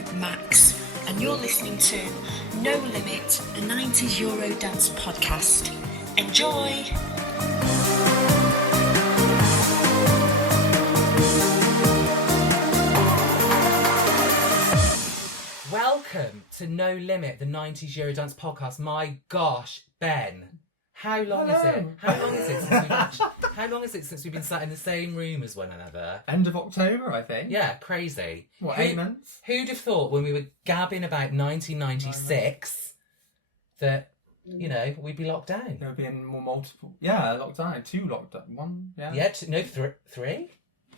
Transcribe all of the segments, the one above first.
I'm Maxx, and you're listening to No Limit, a 90s Eurodance podcast. Enjoy! Welcome to No Limit, the 90s Eurodance podcast. My gosh, Ben, how long is it? How long is it since we've been sat in the same room as one another? End of October, I think. Yeah, crazy. What, 8 months? Who'd have thought when we were gabbing about 1996 that, you know, we'd be locked down? There would be multiple. Yeah, lockdown. 2 lockdown. 1, yeah. Yeah, three?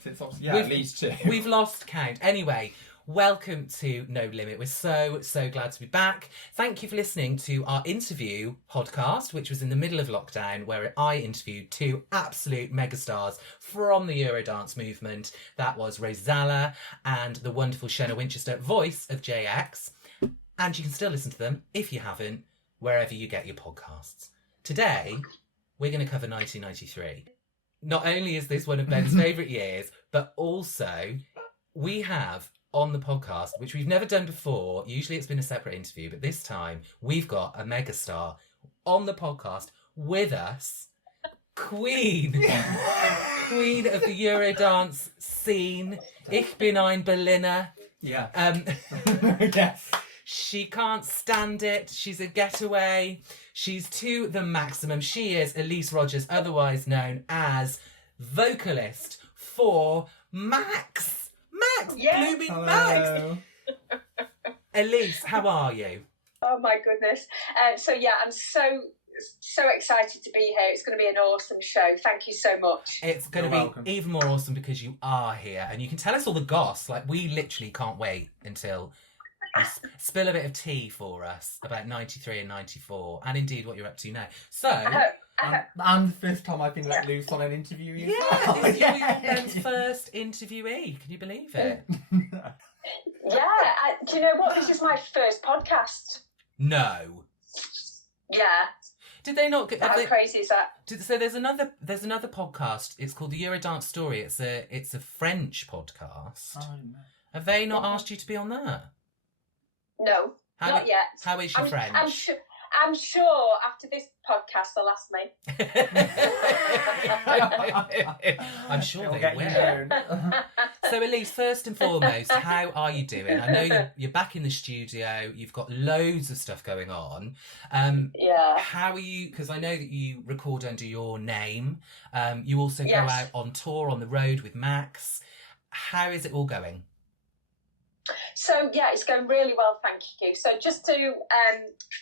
Since, yeah, at least 2. We've lost count. Anyway, welcome to No Limit. We're so glad to be back. Thank you for listening to our interview podcast, which was in the middle of lockdown, where I interviewed 2 absolute megastars from the Eurodance movement. That was Rosella and the wonderful Shona Winchester, voice of JX. And you can still listen to them, if you haven't, wherever you get your podcasts. Today, we're going to cover 1993. Not only is this one of Ben's favourite years, but also we have on the podcast, which we've never done before. Usually it's been a separate interview, but this time we've got a megastar on the podcast with us, Queen of the Eurodance scene. Ich bin ein Berliner. Yeah. Yes. She can't stand it. She's a getaway. She's to the maximum. She is Elyse Rogers, otherwise known as vocalist for Maxx. Blooming Maxx. Elyse, how are you? Oh my goodness. I'm so excited to be here. It's going to be an awesome show. Thank you so much. It's going to be even more awesome because you are here and you can tell us all the goss. Like, we literally can't wait until you spill a bit of tea for us about 93 and 94 and indeed what you're up to now. So... and the first time I've been let loose on an interview. Yeah, you're Ben's first interviewee. Can you believe it? Do you know what? This is my first podcast. No. Yeah. Did they not get? How crazy is that? So there's another podcast. It's called the Eurodance Story. It's a French podcast. Oh, no. Have they not asked you to be on that? No, not yet. How is your French? I'm sure after this podcast they'll ask me. I'm sure they will. So Elyse, first and foremost, how are you doing? I know you're back in the studio. You've got loads of stuff going on. Yeah. How are you? Because I know that you record under your name. You also go out on tour on the road with Maxx. How is it all going? So, it's going really well, thank you. So just to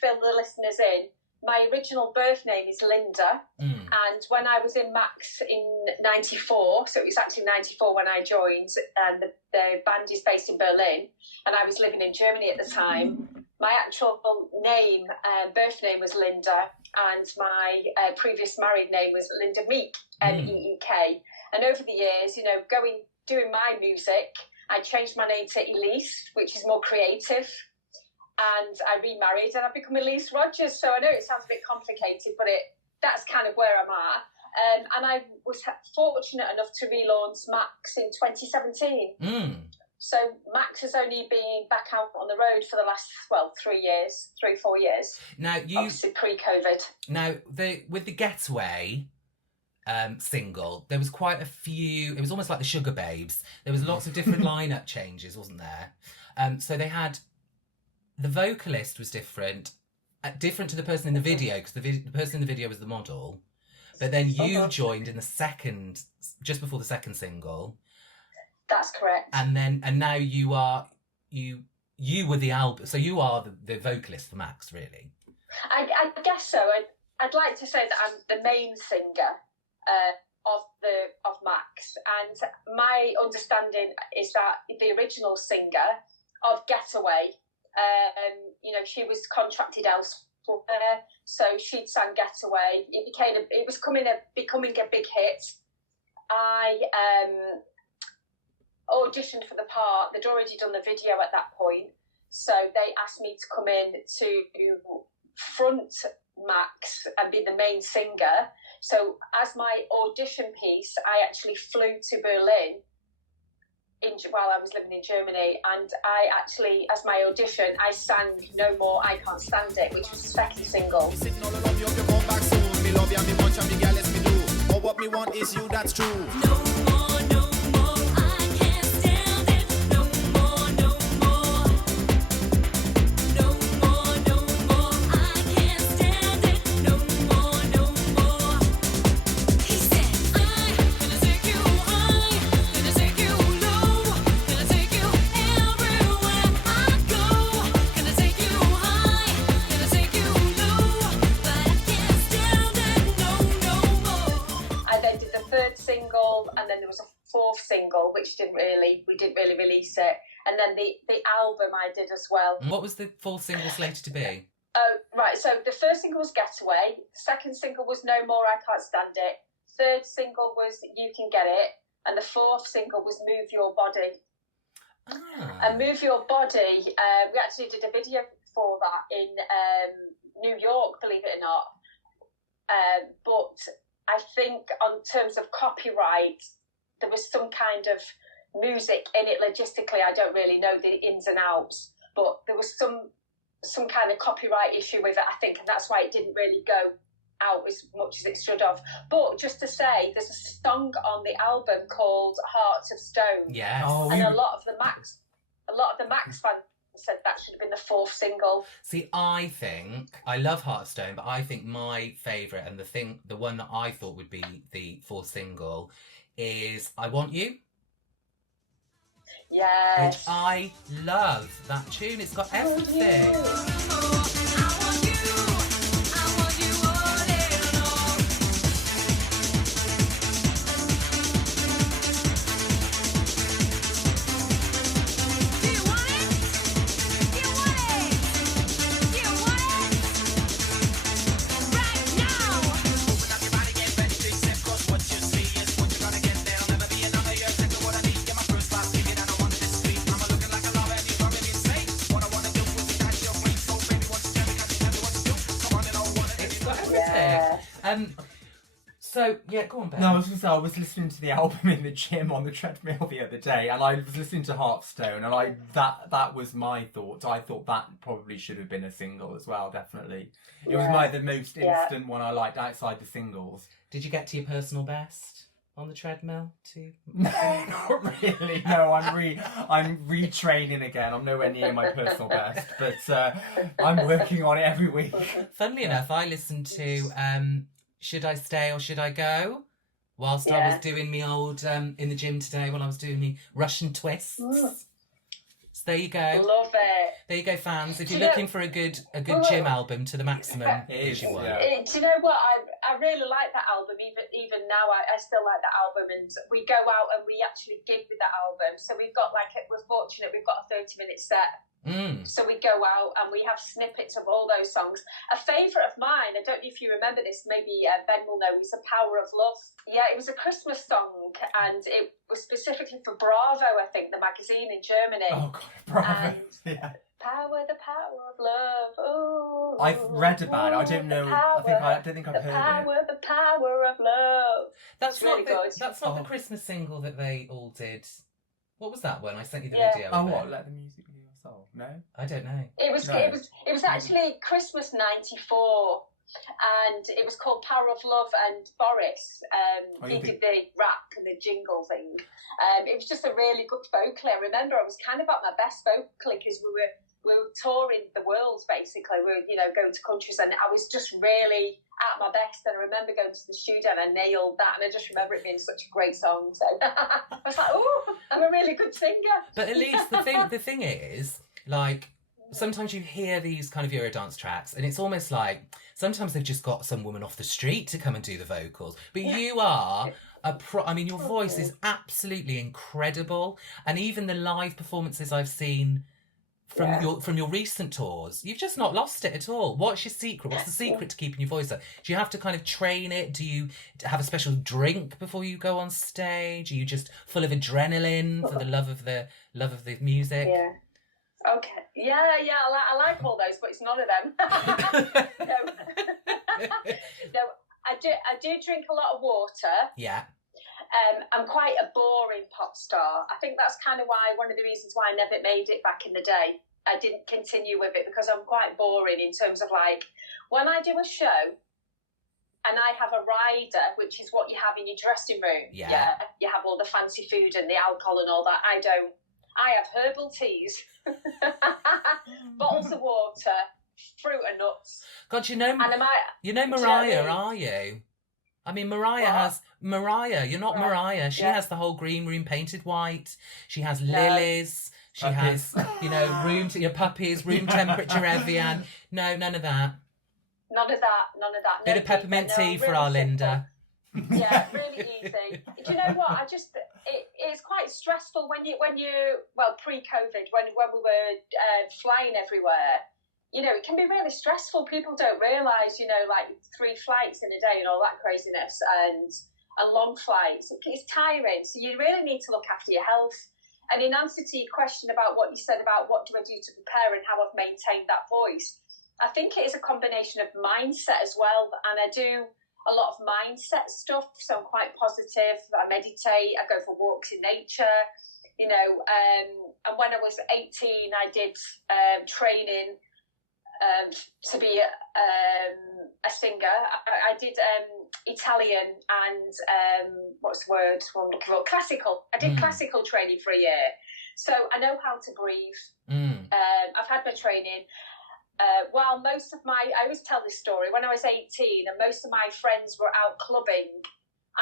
fill the listeners in, my original birth name is Linda, and when I was in Maxx in 94, so it was actually 94 when I joined, and the band is based in Berlin, and I was living in Germany at the time. My actual name, birth name was Linda, and my previous married name was Linda Meek, Meek. And over the years, doing my music, I changed my name to Elyse, which is more creative, and I remarried and I've become Elyse Rogers. So I know it sounds a bit complicated, but that's kind of where I'm at. And I was fortunate enough to relaunch Maxx in 2017. So Maxx has only been back out on the road for the last, 3-4 years. Now obviously pre-COVID. Now with the Getaway single, there was quite a few. It was almost like the Sugar Babes. There was lots of different lineup changes, wasn't there? So they had the vocalist was different to the person in the video, because the person in the video was the model. But then you joined in the second, just before the second single. That's correct. And now you are you were the album. So you are the vocalist for Maxx, really. I guess so. I'd like to say that I'm the main singer of Maxx, and my understanding is that the original singer of Getaway, she was contracted elsewhere, so she'd sang Getaway. It was becoming a big hit. I auditioned for the part. They'd already done the video at that point, so they asked me to come in to front Maxx and be the main singer. So as my audition piece, I actually flew to Berlin while I was living in Germany, and I actually, as my audition, I sang No More I Can't Stand It, which was the second single. What me want is you, that's true. No more, no more, I can't stand it. No more, no more. No more, no more, I can't stand it. No more, no more. He said, I'm gonna take you high, gonna take you low, gonna take you everywhere I go. Gonna take you high, gonna take you low, but I can't stand it. No, no more. I then did the third single, and then there was a fourth single, which we didn't really release it, and then the album I did as well. What was the fourth single slated to be? Oh, right, so the first single was Getaway, the second single was No More I Can't Stand It, third single was You Can Get It, and the fourth single was Move Your Body. And Move Your Body, we actually did a video for that in New York, believe it or not. But I think on terms of copyright, there was some kind of music in it logistically. I don't really know the ins and outs, but there was some kind of copyright issue with it, I think, and that's why it didn't really go out as much as it should have. But just to say, there's a song on the album called Hearts of Stone. Yes. And a lot of the Maxx fans said that should have been the fourth single. See, I love Heartstone, but I think my favourite and the one that I thought would be the fourth single is I Want You. Yes. Which I love that tune. It's got everything. So, yeah, go on, Ben. No, I was going to say, I was listening to the album in the gym on the treadmill the other day, and I was listening to Heartstone, and that was my thought. I thought that probably should have been a single as well, definitely. It was the most instant one I liked outside the singles. Did you get to your personal best on the treadmill too? No, not really. No, I'm retraining again. I'm nowhere near my personal best, but I'm working on it every week. Funnily enough, I listened to Should I Stay or Should I Go? Whilst I was doing me old, in the gym today, when I was doing me Russian twists. So there you go. Love it. There you go, fans. If you're looking for a good gym album to the maximum, here's your one. Do you know what? I really like that album. Even now, I still like that album. And we go out and we actually gig with that album. So we've got we're fortunate. We've got a 30-minute set. So we go out and we have snippets of all those songs. A favourite of mine, I don't know if you remember this, maybe Ben will know, is The Power of Love. Yeah, it was a Christmas song, and it was specifically for Bravo, I think, the magazine in Germany. Oh, God, Bravo. And the power of love. Oh, I've read about it. I don't know. I don't think I've heard it. The power of love. That's really good. That's not the Christmas single that they all did. What was that one? I sent you the video. Oh, what? Let the music be your soul? No, I don't know. It was actually Christmas '94, and it was called Power of Love. And Boris, he did the rap and the jingle thing. It was just a really good vocally. I remember I was kind of at my best vocally because we were touring the world basically. We were going to countries, and I was just really at my best. And I remember going to the studio and I nailed that, and I just remember it being such a great song. So I was like, oh, I'm a really good singer. But Elyse, the thing is, sometimes you hear these kind of Eurodance tracks, and it's almost like sometimes they've just got some woman off the street to come and do the vocals. But you are your voice is absolutely incredible, and even the live performances I've seen from your recent tours, you've just not lost it at all. What's your secret? What's the secret to keeping your voice up? Do you have to kind of train it? Do you have a special drink before you go on stage? Are you just full of adrenaline for the love of the music? Yeah. Okay. Yeah. I like all those, but it's none of them. No, I do drink a lot of water. Yeah. I'm quite a boring pop star. I think that's kind of one of the reasons why I never made it back in the day. I didn't continue with it because I'm quite boring in terms of like, when I do a show and I have a rider, which is what you have in your dressing room. Yeah. You have all the fancy food and the alcohol and all that. I don't. I have herbal teas, bottles of water, fruit and nuts. God, you know Mariah, are you? I mean, Mariah, you're not Mariah. She has the whole green room painted white. She has lilies. She has, your puppies, room temperature Evian. No, none of that. None of that. Bit of peppermint tea for our Linda. Yeah, really easy. Do you know what? It's quite stressful when you pre-COVID, when we were flying everywhere. It can be really stressful. People don't realise, like 3 flights in a day and all that craziness and long flights. It's tiring. So you really need to look after your health. And in answer to your question about what you said about what do I do to prepare and how I've maintained that voice, I think it is a combination of mindset as well. And I do a lot of mindset stuff. So I'm quite positive. I meditate. I go for walks in nature. And when I was 18, I did training to be a singer. I did Italian and what's the word I'm looking for? Classical. I did classical training for a year, so I know how to breathe. I've had my training. While I always tell this story, when I was 18 and most of my friends were out clubbing,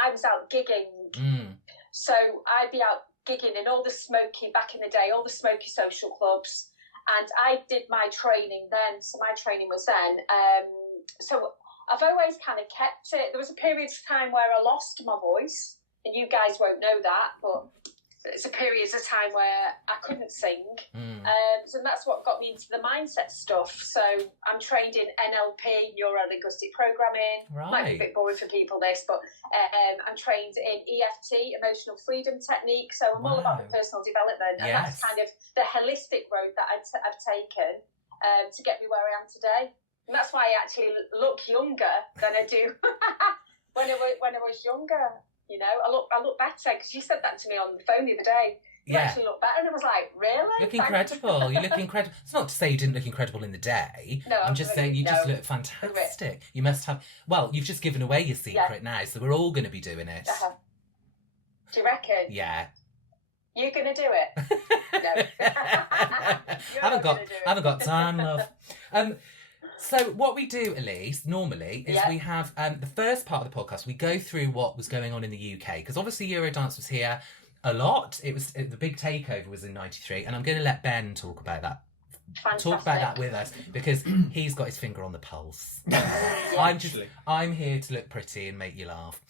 I was out gigging. So I'd be out gigging in all the smoky, back in the day, all the smoky social clubs. And I did my training then, so my training was then. So I've always kind of kept it. There was a period of time where I lost my voice, and you guys won't know that, but it's a period of time where I couldn't sing. So that's what got me into the mindset stuff. So I'm trained in NLP, neuro-linguistic programming. Right. Might be a bit boring for people, this, but I'm trained in EFT, emotional freedom technique. So I'm all about the personal development. And that's kind of the holistic road that I've taken to get me where I am today. And that's why I actually look younger than I do when I was younger. I look better, because you said that to me on the phone the other day. You actually look better, and I was like, really? Look incredible. You look incredible. It's not to say you didn't look incredible in the day. No, I'm just saying you just look fantastic. You must have. Well, you've just given away your secret now, so we're all going to be doing it. Do you reckon? Yeah. You're going to do it? No. haven't got time, love. So what we do, Elyse, normally is we have the first part of the podcast. We go through what was going on in the UK, because obviously Eurodance was here a lot. The big takeover was in '93, and I'm going to let Ben talk about that. Fantastic. Talk about that with us, because he's got his finger on the pulse. I'm here to look pretty and make you laugh.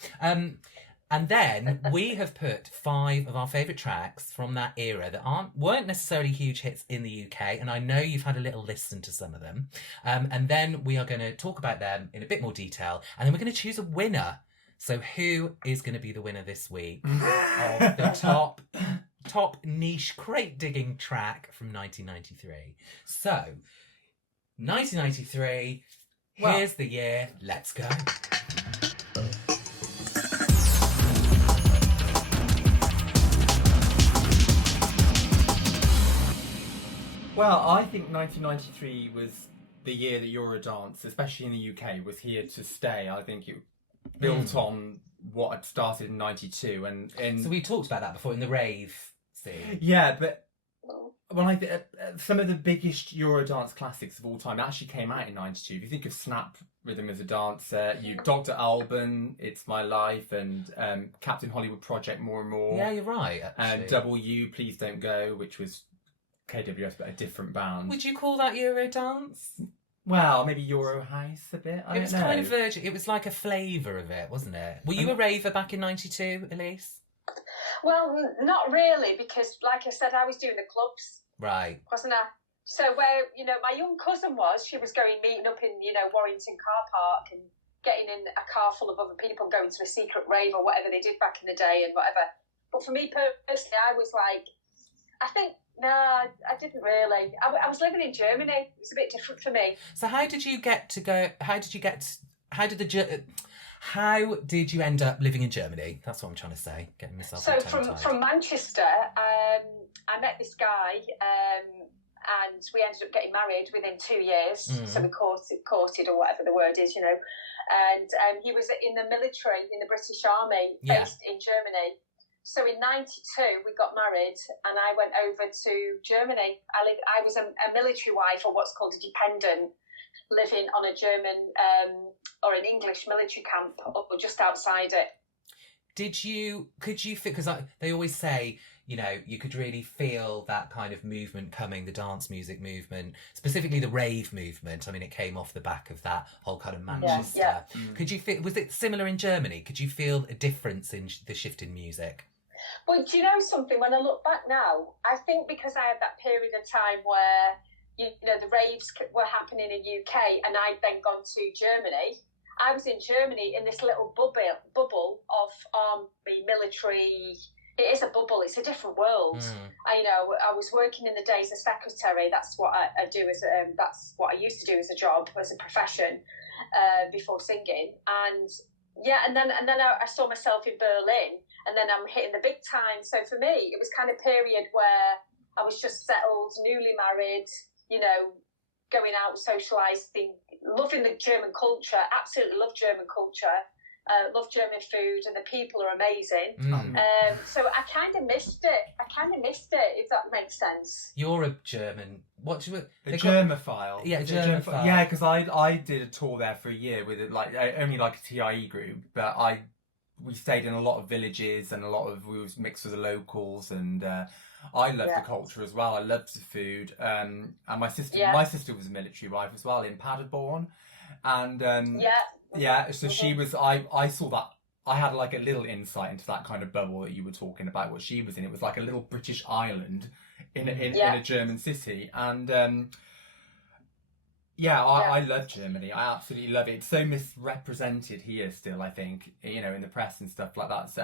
And then we have put 5 of our favourite tracks from that era that weren't necessarily huge hits in the UK, and I know you've had a little listen to some of them. And then we are going to talk about them in a bit more detail, and then we're going to choose a winner. So who is going to be the winner this week of the top niche crate digging track from 1993? So, 1993, here's the year, let's go. Well, I think 1993 was the year that Eurodance, especially in the UK, was here to stay. I think it built on what had started in 92. And so we talked about that before in the rave scene. Yeah, but some of the biggest Eurodance classics of all time actually came out in 92. If you think of Snap, Rhythm as a Dancer, Dr. Alban, It's My Life, and Captain Hollywood Project, More and More. Yeah, you're right, actually. And W, Please Don't Go, which was KWS, but a different band. Would you call that Eurodance? Well, maybe Euro House a bit. I don't know. Kind of virgin. It was like a flavour of it, wasn't it? Were you a raver back in 92, Elyse? Well, not really, because like I said, I was doing the clubs. Right. Wasn't I? So where, my young cousin was, she was meeting up in, Warrington car park and getting in a car full of other people going to a secret rave or whatever they did back in the day and whatever. But for me personally, I was like, no, I didn't really. I was living in Germany. It was a bit different for me. So how did you get to go? How did How did you end up living in Germany? That's what I'm trying to say. Getting myself So all tongue-tied. from Manchester, I met this guy, and we ended up getting married within 2 years. So we courted or whatever the word is, you know. And he was in the military, in the British Army, based in Germany. So in '92 we got married, and I went over to Germany. I was a military wife, or what's called a dependent, living on a German or an English military camp, or just outside it. Could you feel, because they always say, you know, you could really feel that kind of movement coming, the dance music movement, specifically the rave movement. I mean, it came off the back of that whole kind of Manchester. Yeah. Could you feel, was it similar in Germany? Could you feel a difference in the shift in music? Well, do you know something? When I look back now, I think because I had that period of time where, you know, the raves were happening in UK, and I'd then gone to Germany. I was in Germany in this little bubble of army, military. It is a bubble. It's a different world. I was working in the day as a secretary. That's what I do that's what I used to do as a job, as a profession, before singing. And then I saw myself in Berlin, and then I'm hitting the big time. So for me, it was kind of period where I was just settled, newly married, you know, going out, socialising, loving the German culture, absolutely love German culture, love German food, and the people are amazing. So I kind of missed it, if that makes sense. You're a German. What do you... A Germophile. Yeah, a Germophile. Yeah, because I did a tour there for a year with only like a TIE group, but we stayed in a lot of villages, and we was mixed with the locals, and I loved the culture as well. I loved the food, and my sister was a military wife as well in Paderborn, and so she was. I saw that. I had like a little insight into that kind of bubble that you were talking about. What she was in, it was like a little British island in a German city, and I love Germany. I absolutely love it. It's so misrepresented here still, I think, you know, in the press and stuff like that. So,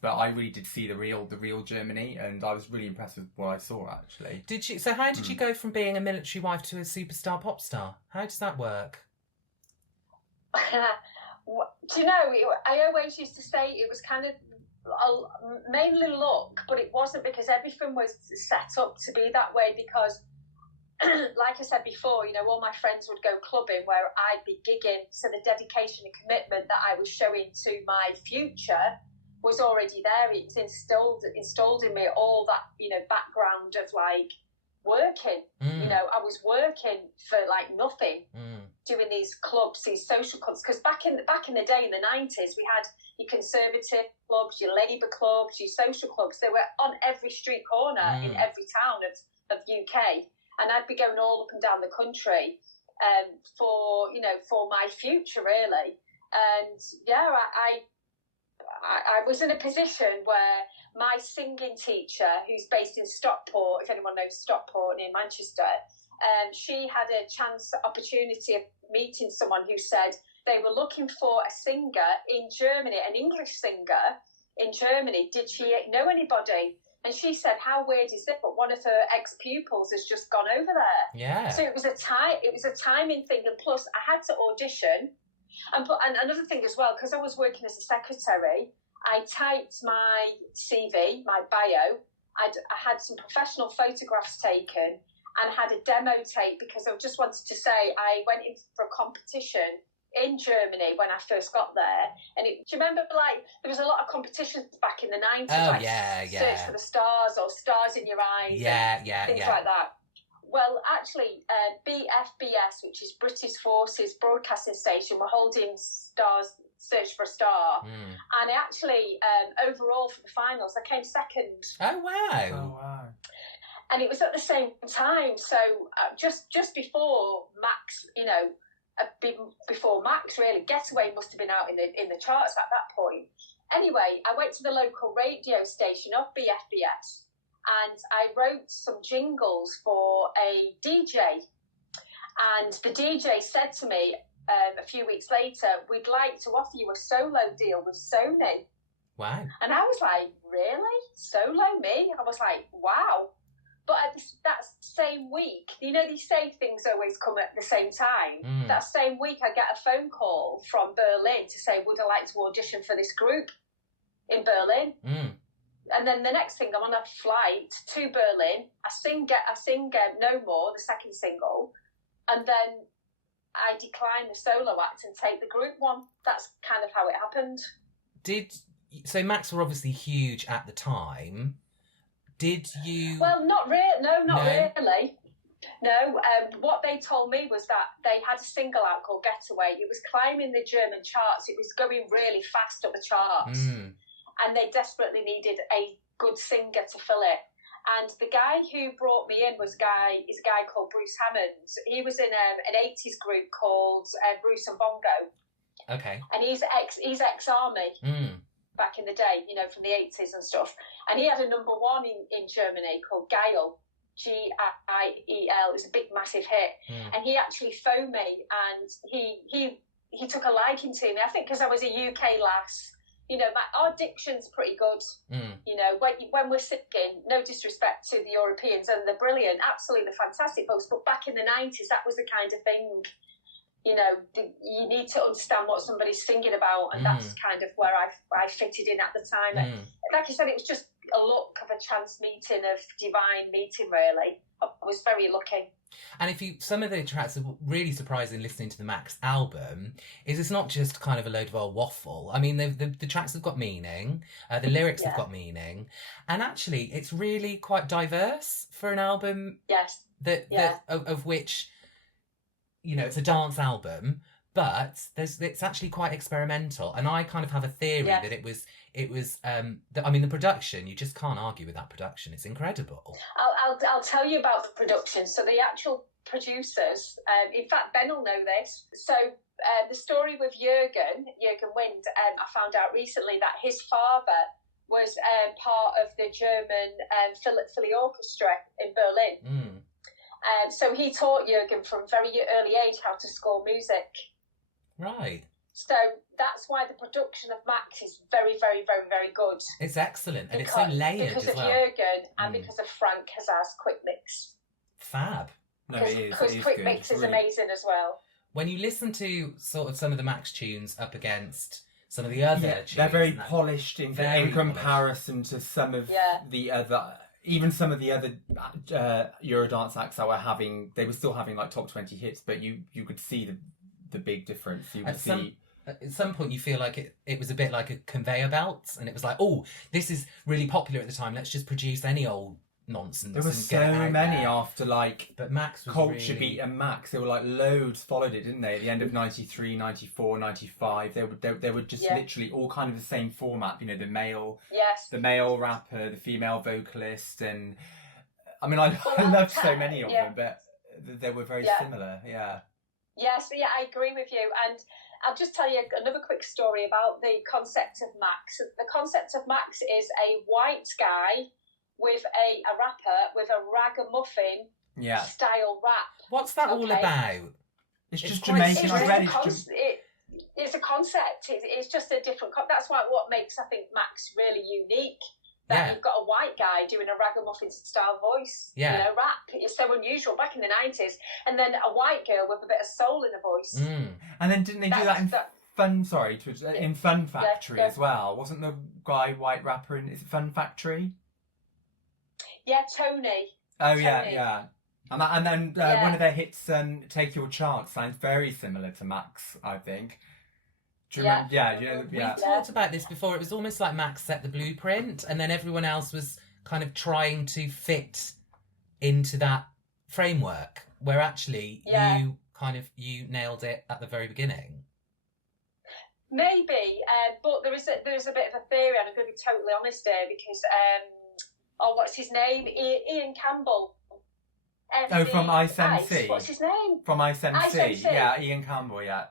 but I really did see the real Germany, and I was really impressed with what I saw, actually. Did you? So how did you go from being a military wife to a superstar pop star? How does that work? Do you know, I always used to say it was kind of mainly luck, but it wasn't, because everything was set up to be that way, because like I said before, you know, all my friends would go clubbing where I'd be gigging, so the dedication and commitment that I was showing to my future was already there. It was installed in me, all that, you know, background of like working. You know, I was working for like nothing, doing these clubs, these social clubs, because back in the day, in the 90s, we had your conservative clubs, your Labour clubs, your social clubs. They were on every street corner in every town of UK. And I'd be going all up and down the country for my future, really. And I was in a position where my singing teacher, who's based in Stockport, if anyone knows Stockport near Manchester, she had a opportunity of meeting someone who said they were looking for a singer in Germany, an English singer in Germany. Did she know anybody? And she said, "How weird is it? But one of her ex-pupils has just gone over there." Yeah. So it was a timing thing, and plus I had to audition. And another thing as well, because I was working as a secretary, I typed my CV, my bio. I had some professional photographs taken, and had a demo tape, because I just wanted to say I went in for a competition in Germany when I first got there. And do you remember, like, there was a lot of competitions back in the 90s? Oh, like yeah. Search for the Stars, or Stars in Your Eyes. Things like that. Well, actually, BFBS, which is British Forces Broadcasting Station, were holding Search for a Star. And actually, overall for the finals, I came second. Oh, wow. And it was at the same time. So just before Maxx, you know, before Maxx, really, Getaway must have been out in the charts at that point. Anyway, I went to the local radio station of BFBS, and I wrote some jingles for a DJ. And the DJ said to me a few weeks later, "We'd like to offer you a solo deal with Sony." Wow. And I was like, "Really? Solo me?" I was like, "Wow." But at that same week, you know, they say things always come at the same time. That same week, I get a phone call from Berlin to say, would I like to audition for this group in Berlin? And then the next thing, I'm on a flight to Berlin. I sing No More, the second single, and then I decline the solo act and take the group one. That's kind of how it happened. So Maxx were obviously huge at the time. Did you? Well, not really. No, not really. No. What they told me was that they had a single out called Getaway. It was climbing the German charts. It was going really fast up the charts. And they desperately needed a good singer to fill it. And the guy who brought me in is a guy called Bruce Hammond. He was in an 80s group called Bruce and Bongo. Okay. And he's ex-army back in the day, you know, from the 80s and stuff. And he had a number one in Germany called Geil, Giel. It was a big, massive hit. And he actually phoned me, and he took a liking to me. I think because I was a UK lass. You know, our diction's pretty good. You know, when we're singing, no disrespect to the Europeans, and they're brilliant, absolutely fantastic folks. But back in the 90s, that was the kind of thing, you know, you need to understand what somebody's singing about. And that's kind of where I fitted in at the time. Like I said, it was just a luck of a chance meeting, of divine meeting, really. I was very lucky. And some of the tracks are really surprising listening to the Maxx album is it's not just kind of a load of old waffle. I mean, the tracks have got meaning, the lyrics have got meaning, and actually it's really quite diverse for an album. Yes. Of which, you know, it's a dance album, but it's actually quite experimental. And I kind of have a theory that it was the production, you just can't argue with that production. It's incredible. I'll tell you about the production. So the actual producers, in fact, Ben will know this. So the story with Jürgen Wind, I found out recently that his father was part of the German Philly Orchestra in Berlin. So he taught Jürgen from very early age how to score music. Right. So that's why the production of Maxx is very, very, very, very good. It's excellent, and it's so layered because as of well. Jürgen and because of Frank Hazard's Quick Mix. Fab. No, it is. Because Quick Mix is amazing as well. When you listen to sort of some of the Maxx tunes up against some of the other tunes, they're very polished in comparison to some of the other. Even some of the other Eurodance acts that were having, they were still having like top 20 hits, but you could see the big difference. You would see. At some point you feel like it was a bit like a conveyor belt, and it was like, oh, this is really popular at the time, let's just produce any old nonsense. There were so many after but Maxx was Culture Beat and Maxx. There were like loads followed it, didn't they? At the end of 93, 94, 95, they were just literally all kind of the same format. You know, the male rapper, the female vocalist, and I mean, I loved so many of them, but they were very similar. Yes, I agree with you. And I'll just tell you another quick story about the concept of Maxx. The concept of Maxx is a white guy with a rapper with a ragamuffin style rap. What's that all about? It's just Jamaican. I read it's a concept. It's just a different. That's what makes, I think, Maxx really unique. That you've got a white guy doing a ragamuffin style voice, you know, rap. It's so unusual back in the 90s. And then a white girl with a bit of soul in her voice. And then didn't they do that in in Fun Factory as well? Wasn't the guy white rapper in Fun Factory? Yeah, Tony. Oh, Tony. Yeah. And then one of their hits, Take Your Chance, sounds very similar to Maxx, I think. Do you remember? We talked about this before. It was almost like Maxx set the blueprint, and then everyone else was kind of trying to fit into that framework, where actually you nailed it at the very beginning. Maybe, but there is a bit of a theory, and I'm going to be totally honest here, because what's his name? Ian Campbell. From Ice MC. What's his name? From Ice MC. Yeah, Ian Campbell. Yeah.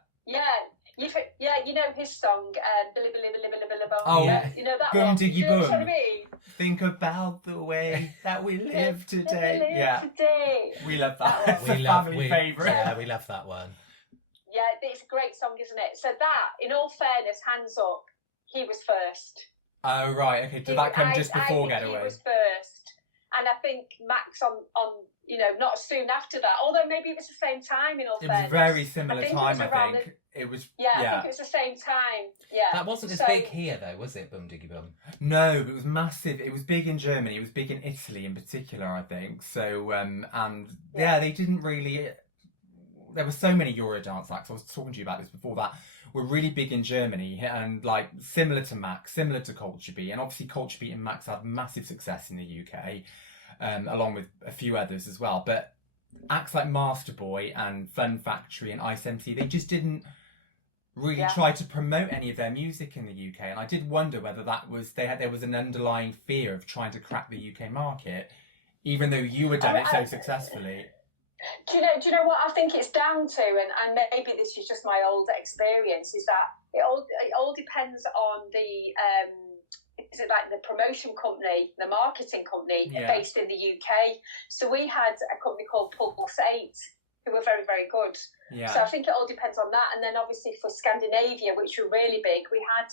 You know his song, Billy Billy Billy Billy Billy Bum. Oh, you know that Boom one. Diggy You know Boom. what I mean? Think about the way that we live today. Today. We love that. It's a family favourite. Yeah, we love that one. Yeah, it's a great song, isn't it? So that, in all fairness, Hands Up, he was first. Oh, right. Okay, did that come just before Getaway? He was first. And I think Maxx on not soon after that, although maybe it was the same time in all It was fairness. very similar I think time, it was I around think. It was, I think it was the same time. Yeah. That wasn't as So- big here, though, was it, Bum Diggy Bum? No, it was massive. It was big in Germany. It was big in Italy in particular, I think. So, they didn't really... There were so many Eurodance acts, I was talking to you about this before, that were really big in Germany and like similar to Maxx, similar to Culture Beat. And obviously Culture Beat and Maxx had massive success in the UK, along with a few others as well. But acts like Master Boy and Fun Factory and Ice MC, they just didn't really try to promote any of their music in the UK. And I did wonder whether there was an underlying fear of trying to crack the UK market, even though you had done it so successfully. Do you know what I think it's down to, and maybe this is just my old experience, is that it all depends on the is it like the promotion company, the marketing company based in the UK. So we had a company called Pulse 8 who were very, very good. Yeah. So I think it all depends on that. And then obviously for Scandinavia, which were really big, we had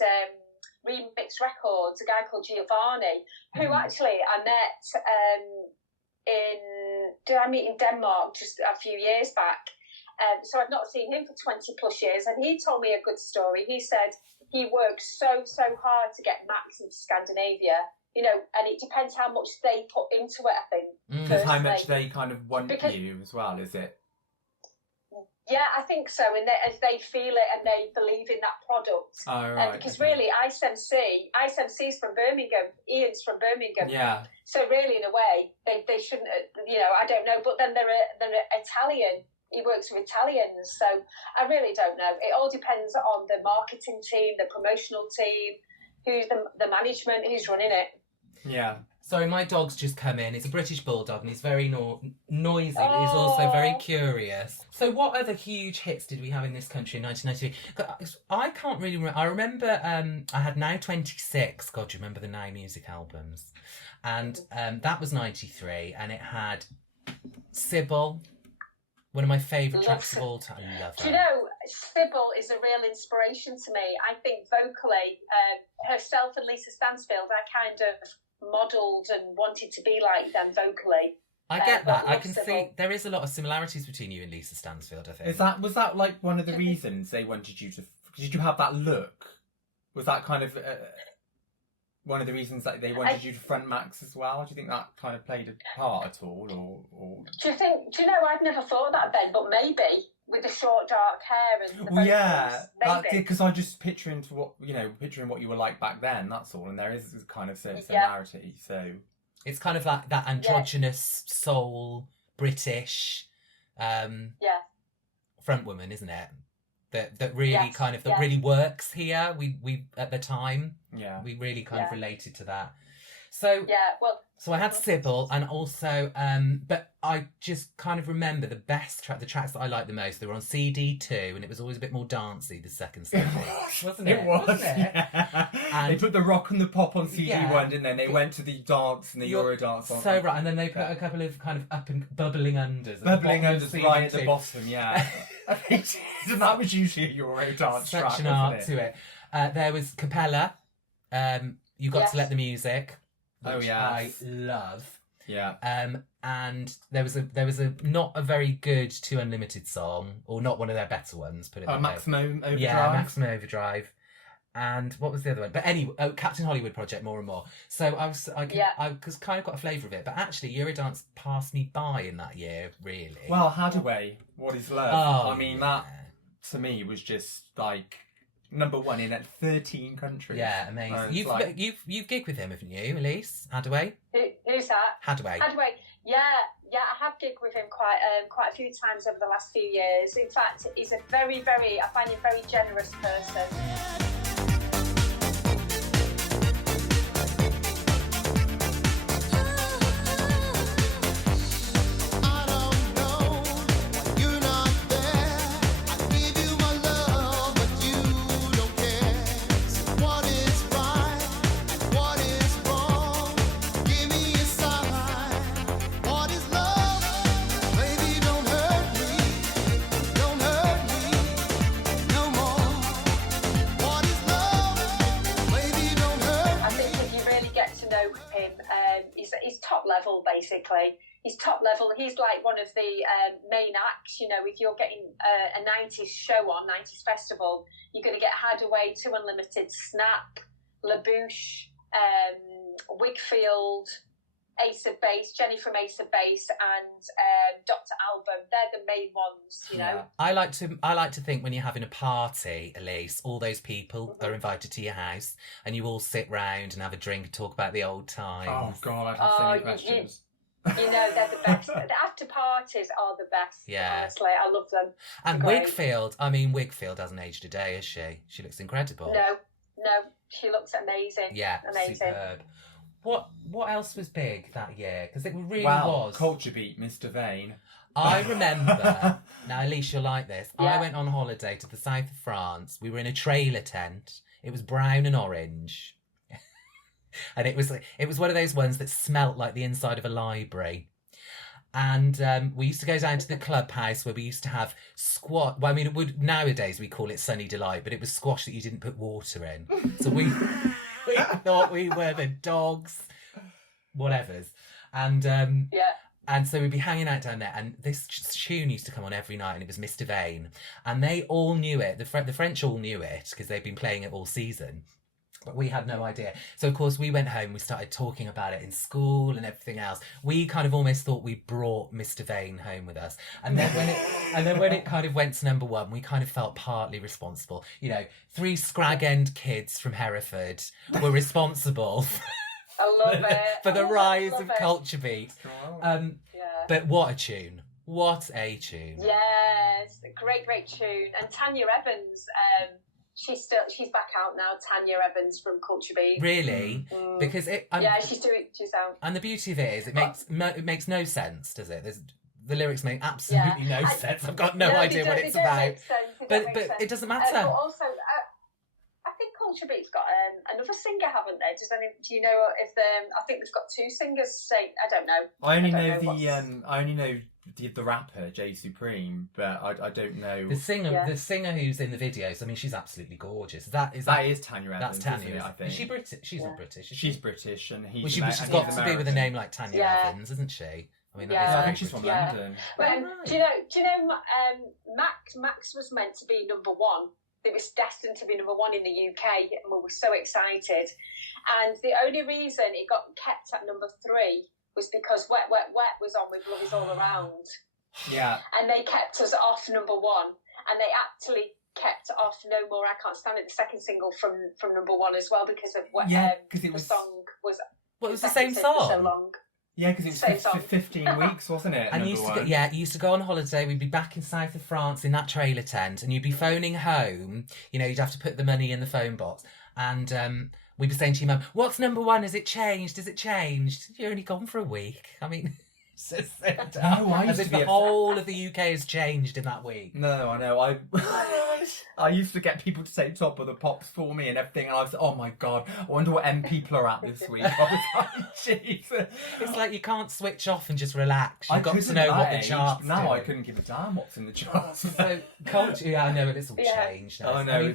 Remix Records, a guy called Giovanni, who actually I met did I meet in Denmark just a few years back. So I've not seen him for 20 plus years, and he told me a good story. He said he worked so hard to get Maxx into Scandinavia, and it depends how much they put into it, I think. Because how much they kind of want you as well, is it? Yeah, I think so, and they feel it and they believe in that product. Oh, right. Because really, Ice MC's from Birmingham, Ian's from Birmingham. Yeah. So really, in a way, they shouldn't, I don't know. But then they're Italian. He works with Italians, so I really don't know. It all depends on the marketing team, the promotional team, who's the management, who's running it. Yeah. Sorry, my dog's just come in. It's a British bulldog and he's very noisy, but he's also very curious. So what other huge hits did we have in this country in 1993? I can't really remember. I remember I had Now 26. God, do you remember the Now music albums? And that was 93, and it had Sybil, one of my favourite tracks of all time. I love her. Do you know, Sybil is a real inspiration to me. I think vocally, herself and Lisa Stansfield, I kind of modelled and wanted to be like them vocally. I get that. I can Sybil. see there is a lot of similarities between you and Lisa Stansfield, I think. Was that like one of the reasons they wanted you to... Did you have that look? Was that kind of one of the reasons that they wanted you to front Maxx as well? Do you think that kind of played a part at all? Or... Do you know, I'd never thought of that, Ben, but maybe with the short dark hair and the vocals, maybe. Because I'm just picturing what you were like back then, that's all, and there is this kind of similarity, so... It's kind of like that androgynous soul British front woman, isn't it? That really really works here. We at the time, we really kind of related to that. So so I had Sybil, and also but I just kind of remember the tracks that I liked the most. They were on CD 2, and it was always a bit more dancey, the second CD. Wasn't it? Wasn't it? Yeah. And they put the rock and the pop on CD 1, didn't they? They went to the dance and the Eurodance on. So right, and then they put a couple of kind of up and bubbling unders. Bubbling unders right at the bottom, So that was usually a Eurodance track, such an art to it. There was Capella, You Got to Let the Music, which I love. Yeah. And there was a not a very good To Unlimited song, or not one of their better ones. Put it that way. Maximum Overdrive. Yeah, Maximum Overdrive. And what was the other one? But anyway, Captain Hollywood Project, more and more. So I kind of got a flavour of it. But actually, Eurodance passed me by in that year, really. Well, Hadaway, What Is Love? I mean, that to me was just like number one in 13 countries. Yeah, amazing. You've gigged with him, haven't you, Elyse? Hadaway? Who's that? Hadaway. Yeah, I have gigged with him quite a few times over the last few years. In fact, he's a very, very, I find him a very generous person. What level, basically. He's top level. He's like one of the main acts. You know, if you're getting a 90s show on, 90s festival, you're going to get Hadaway, Two Unlimited, Snap, LaBouche, Wigfield, Ace of Base, Jenny from Ace of Base, and Dr. Album. They're the main ones, you know. I like to think when you're having a party, Elyse, all those people are invited to your house, and you all sit round and have a drink and talk about the old times. Oh God, I have so many questions. You know, they're the best. The after parties are the best. Yeah. Honestly, I love them. And Great. Wigfield hasn't aged a day, has she? She looks incredible. No, she looks amazing. Yeah, amazing. superb. What else was big that year? Because it really Wow, was. Culture Beat, Mr. Vane. I remember. Now, Elyse, you'll like this. Yeah. I went on holiday to the south of France. We were in a trailer tent. It was brown and orange. And it was one of those ones that smelt like the inside of a library. And we used to go down to the clubhouse where we used to have squash. Well, I mean, nowadays we call it Sunny Delight, but it was squash that you didn't put water in. So we thought we were the dogs, whatevers. And and so we'd be hanging out down there, and this tune used to come on every night, and it was Mr. Vane. And they all knew it. The French all knew it because they'd been playing it all season. But we had no idea. So, of course, we went home, we started talking about it in school and everything else. We kind of almost thought we brought Mr. Vane home with us. And then when it kind of went to number one, we kind of felt partly responsible. You know, 3 scrag-end kids from Hereford were responsible I love it. for the rise of it. Culture Beat. Yeah. But what a tune. What a tune. Yes, great tune. And Tanya Evans, she's back out now. Tanya Evans from Culture Beat. Really? Because she's out. And the beauty of it is, it makes no sense, does it? The lyrics make absolutely no sense. I've got no idea what it's about. But it doesn't matter. But also, I think Culture Beat's got another singer, haven't they? Do you know if I think they've got 2 singers? I don't know. I only know the rapper Jay Supreme, but I don't know the singer who's in the videos. I mean, she's absolutely gorgeous. That is Tanya Evans. That's Tanya. Isn't it, I think. Is she British? She's not British. She's British, and he's. Well, she's got to be with a name like Tanya Evans, isn't she? I mean, I think she's from London. Do you know? Maxx was meant to be number 1. It was destined to be number 1 in the UK, and we were so excited. And the only reason it got kept at number 3 was because Wet, Wet, Wet was on with Love Is All Around. Yeah. And they kept us off number 1. And they actually kept off No More I Can't Stand It, the second single from number 1 as well, because of what the song was. Well, it was the same song. So long. Yeah, because it was 15 weeks, wasn't it? And you used to go on holiday. We'd be back in south of France in that trailer tent, and you'd be phoning home. You know, you'd have to put the money in the phone box, and we'd be saying to your mum, "What's number 1? Has it changed? Has it changed?" You're only gone for a week. I mean, as if the whole of the UK has changed in that week. No, I know. I used to get people to say Top of the Pops for me and everything, and I was oh my God, I wonder what people are at this week. I was like, Jesus. It's like you can't switch off and just relax. You've got to know what the charts do. Now I couldn't give a damn what's in the charts. So culture, I know it's all changed now. I know, I mean,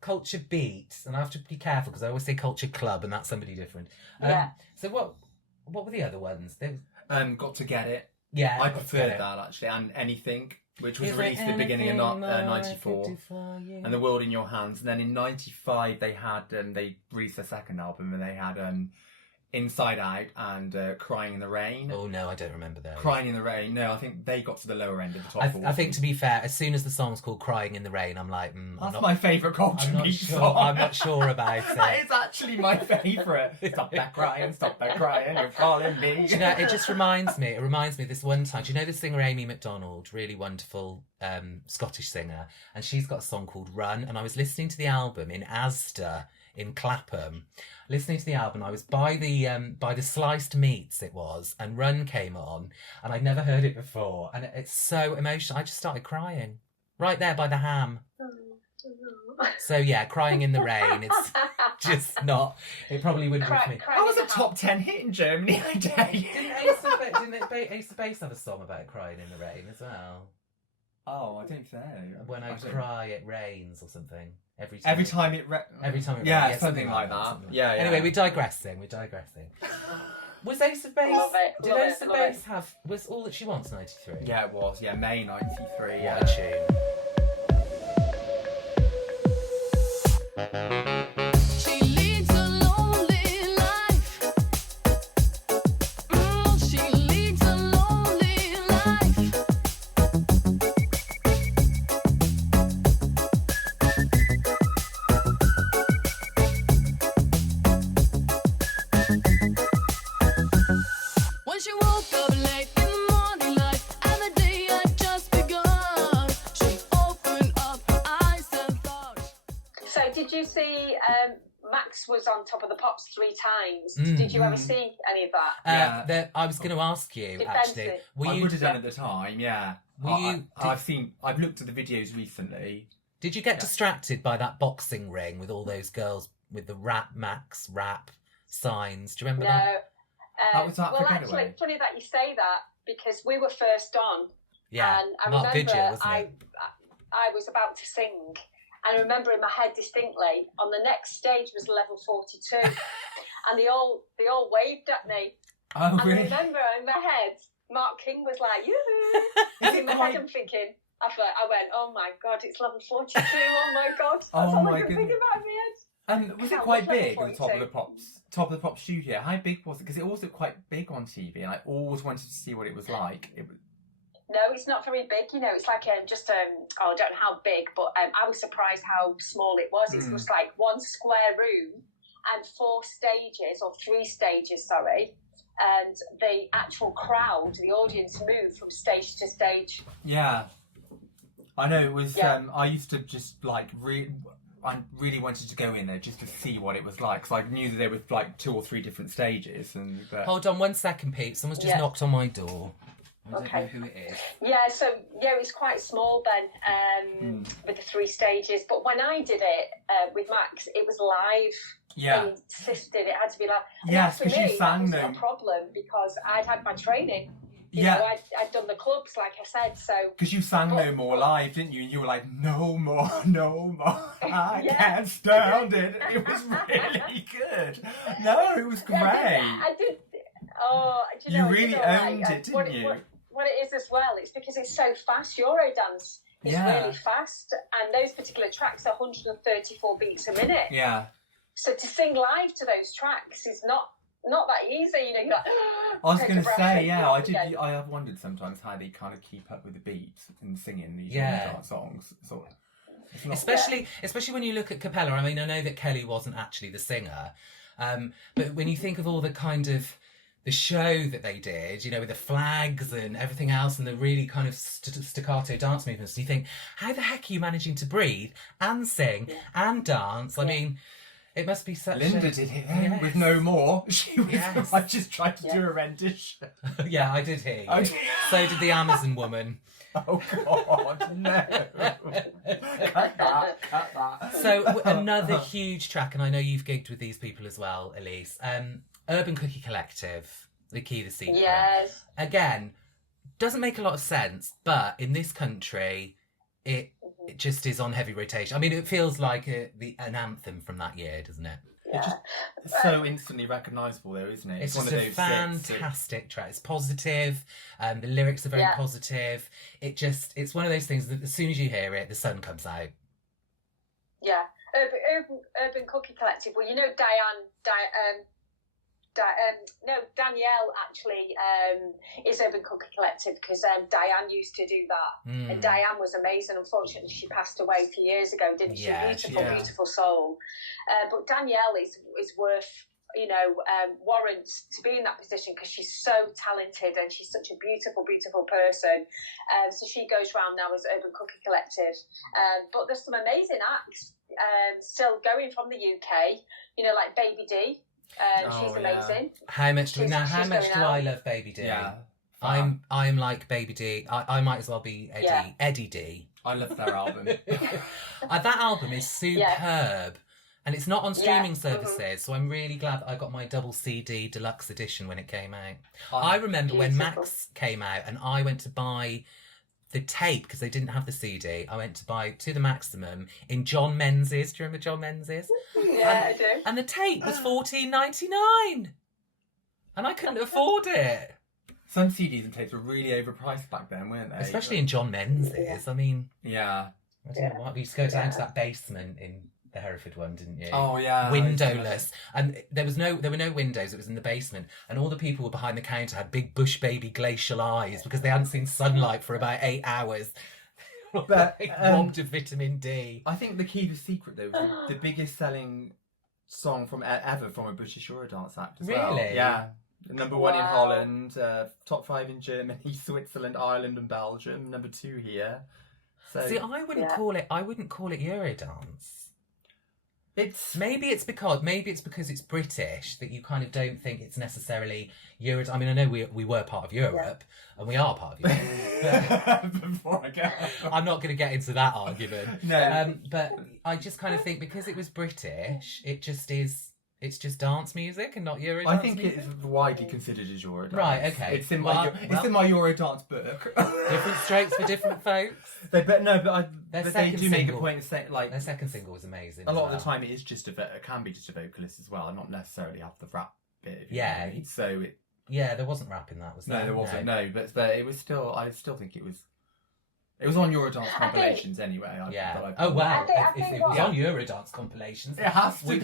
Culture Beat, and I have to be careful because I always say Culture Club, and that's somebody different. So what were the other ones? Got to Get It. Yeah, I preferred that actually, and Anything, which was released at the beginning of '94, and The World in Your Hands. And then in '95 they had they released their second album, and they had Inside Out and Crying in the Rain. Oh no, I don't remember those. Crying in the Rain. No, I think they got to the lower end of the top 40. I think, to be fair, as soon as the song's called Crying in the Rain, I'm like, that's my favourite Culture Beat song. I'm not sure about it. That is actually my favourite. Stop that crying, you're calling me. Do you know, it just reminds me of this one time. Do you know the singer Amy McDonald, really wonderful Scottish singer, and she's got a song called Run, and I was listening to the album in Asda in Clapham, listening to the album. I was by the sliced meats, it was, and Run came on, and I'd never heard it before, and it's so emotional. I just started crying right there by the ham. So yeah, Crying in the Rain, it's just not, it probably wouldn't be for me. That was a top 10 hit in Germany a day. Didn't Ace of Base have a song about crying in the rain as well? Oh, I don't know. When I cry, it rains or something. Every time it yeah, something like that. Something like Yeah, that. yeah. Anyway, we're digressing. Was Ace of Base? Love it, Did love Ace it, of love Base have? Was All That She Wants 93? Yeah, it was. Yeah, May 93. Yeah. What a tune. She leads a lonely life. She leads a lonely life. When she woke up late in the morning light and the day had just begun, she opened up her eyes and thought. So did you see Maxx was on Top of the Pops 3 times? Mm, Did you ever see any of that? Yeah. I was going to ask you, Did actually. Benson? Were I you, would have done at the time. Yeah. Were you- I've looked at the videos recently. did you get distracted by that boxing ring with all those girls with the Maxx rap signs? Do you remember that? No. How was that well, for actually, Getaway? it's funny that you say that because we were first on, Yeah. and I Mark remember Vigil, wasn't I it? was about to sing, and I remember in my head distinctly on the next stage was level 42, and they all waved at me, Oh, and I really? remember in my head Mark King was like, "Yoo-hoo!" and in my quite- head I'm thinking. I went, oh my god, it's level 42. Oh my god, that's Oh all my I can think goodness. about in my head. And was it Can't quite watch level big on Top of 42. the Pops? Top of the Pops studio. How big was it? Because it also quite big on TV, and I always wanted to see what it was like. No, it's not very big. You know, it's like I don't know how big, but I was surprised how small it was. It's just like one square room and 4 stages, or 3 stages, sorry. And the actual crowd, the audience, moved from stage to stage. Yeah, I know it was. Yeah. I used to just I really wanted to go in there just to see what it was like, because I knew that there were like 2 or 3 different stages. And Hold on 1 second, Pete. Someone's just Yeah. knocked on my door. I don't Okay. know who it is. Yeah, so yeah, it was quite small then, with the 3 stages. But when I did it with Maxx, it was live. yeah, They insisted it had to be live. And Yes, for 'cause you me, sang that them. was a problem because I'd had my training. You Yeah. know, I'd done the clubs, like I said, so... because you sang No More live, didn't you? And you were like, no more, no more, I Yeah. can't stand it. It was really good. No, it was great. I did. Oh, do you know? really owned it, what didn't you? What it is as well, it's because it's so fast. Eurodance is Yeah. really fast, and those particular tracks are 134 beats a minute. Yeah. So to sing live to those tracks is not that easy. You know, you're like, I was take going a to breath say, and yeah, I you know. I have wondered sometimes how they kind of keep up with the beats and singing these Yeah. Eurodance songs. So it's not, Especially when you look at Capella. I mean, I know that Kelly wasn't actually the singer, but when you think of all the kind of the show that they did, you know, with the flags and everything else and the really kind of staccato dance movements, you think, how the heck are you managing to breathe and sing and dance? I mean, it must be such Linda a... did it then Yes. with No More. She was. Yes. I just tried to do a rendition. Yeah, I did hear you. Oh, did- So did the Amazon woman. Oh God, no! Cut that. So another huge track, and I know you've gigged with these people as well, Elyse. Urban Cookie Collective, The Key, The Secret. yes. Again, doesn't make a lot of sense, but in this country, it just is on heavy rotation. I mean, it feels like an anthem from that year, doesn't it? Yeah. It's so instantly recognisable, though, isn't it? It's one just of a those hits that- fantastic track. It's positive. The lyrics are very Yeah. positive. It's one of those things that as soon as you hear it, the sun comes out. Yeah. Urban Cookie Collective. Well, you know, Danielle actually is Urban Cookie Collective because Diane used to do that. And Diane was amazing. Unfortunately, she passed away a few years ago, didn't she? Yeah, Beautiful soul. But Danielle is worth, you know, warrants to be in that position because she's so talented and she's such a beautiful, beautiful person. So she goes round now as Urban Cookie Collective. But there's some amazing acts still going from the UK, you know, like Baby D. She's amazing. How much do She's how much going do out. I love Baby D? Yeah. I'm like Baby D. I might as well be Eddie. Yeah. Eddie D. I love their album. That album is superb. And it's not on streaming services, so I'm really glad that I got my double CD deluxe edition when it came out. I remember when Beautiful. Maxx came out and I went to buy the tape because they didn't have the CD. I went to buy To the Maximum in John Menzies. Do you remember John Menzies? Yeah, I do. And the tape was $14.99. And I couldn't afford it. Some CDs and tapes were really overpriced back then, weren't they? Especially in John Menz's. I mean, Yeah. I don't know what. We used to go down to that basement in the Hereford one, didn't you? Oh yeah. Windowless, and there were no windows. It was in the basement, and all the people were behind the counter had big bush baby glacial eyes because they hadn't seen sunlight for about 8 hours. But, robbed of vitamin D. I think the key to secret though was the biggest selling song from ever from a British Eurodance act as well. Really? Yeah. Number 1 in Wow. Holland, top 5 in Germany, Switzerland, Ireland, and Belgium. Number 2 here. So See, I wouldn't Yeah. call it. I wouldn't call it Eurodance. it's Maybe it's because it's British that you kind of don't think it's necessarily Euro. I mean, I know we were part of Europe and we are part of Europe. before I go. I'm not going to get into that argument. No. But I just kind of think because it was British, it just is. It's just dance music and not Eurodance. I think music. it's widely considered as Eurodance. Right, okay. It's in Well, it's in my Eurodance book. Different strokes for different folks. They Their they second do make a single- point of saying like Their second single was amazing. a as lot of well. the time it is just it can be just a vocalist as well, not necessarily have the rap bit. if you Yeah. know what I mean. So it, Yeah, there wasn't rap in that, was there? no, there wasn't. No, but it was still. I still think it was. It was on Eurodance compilations anyway. Yeah. Oh wow! I If think it was what- on Eurodance compilations, It has to.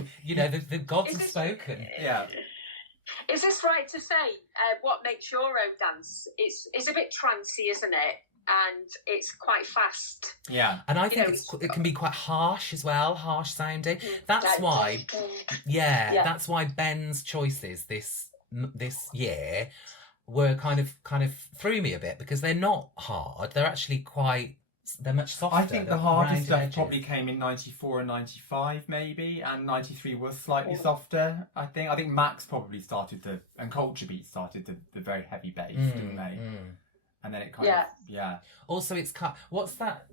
the gods Is have this- spoken. Yeah. Is this right to say what makes Eurodance? It's a bit trancey, isn't it? And it's quite fast. Yeah. And I You think know, it can be quite harsh as well, harsh sounding. That's Like, why, yeah, Yeah. that's why Ben's choices this year were kind of threw me a bit because they're not hard. They're actually they're much softer. I think the they're hardest rounded stuff edges. probably came in 94 and 95 maybe, and 93 was slightly softer, I think Maxx probably started and Culture Beat started the very heavy bass, didn't they? And then it kind of, yeah. Also, it's cut. What's that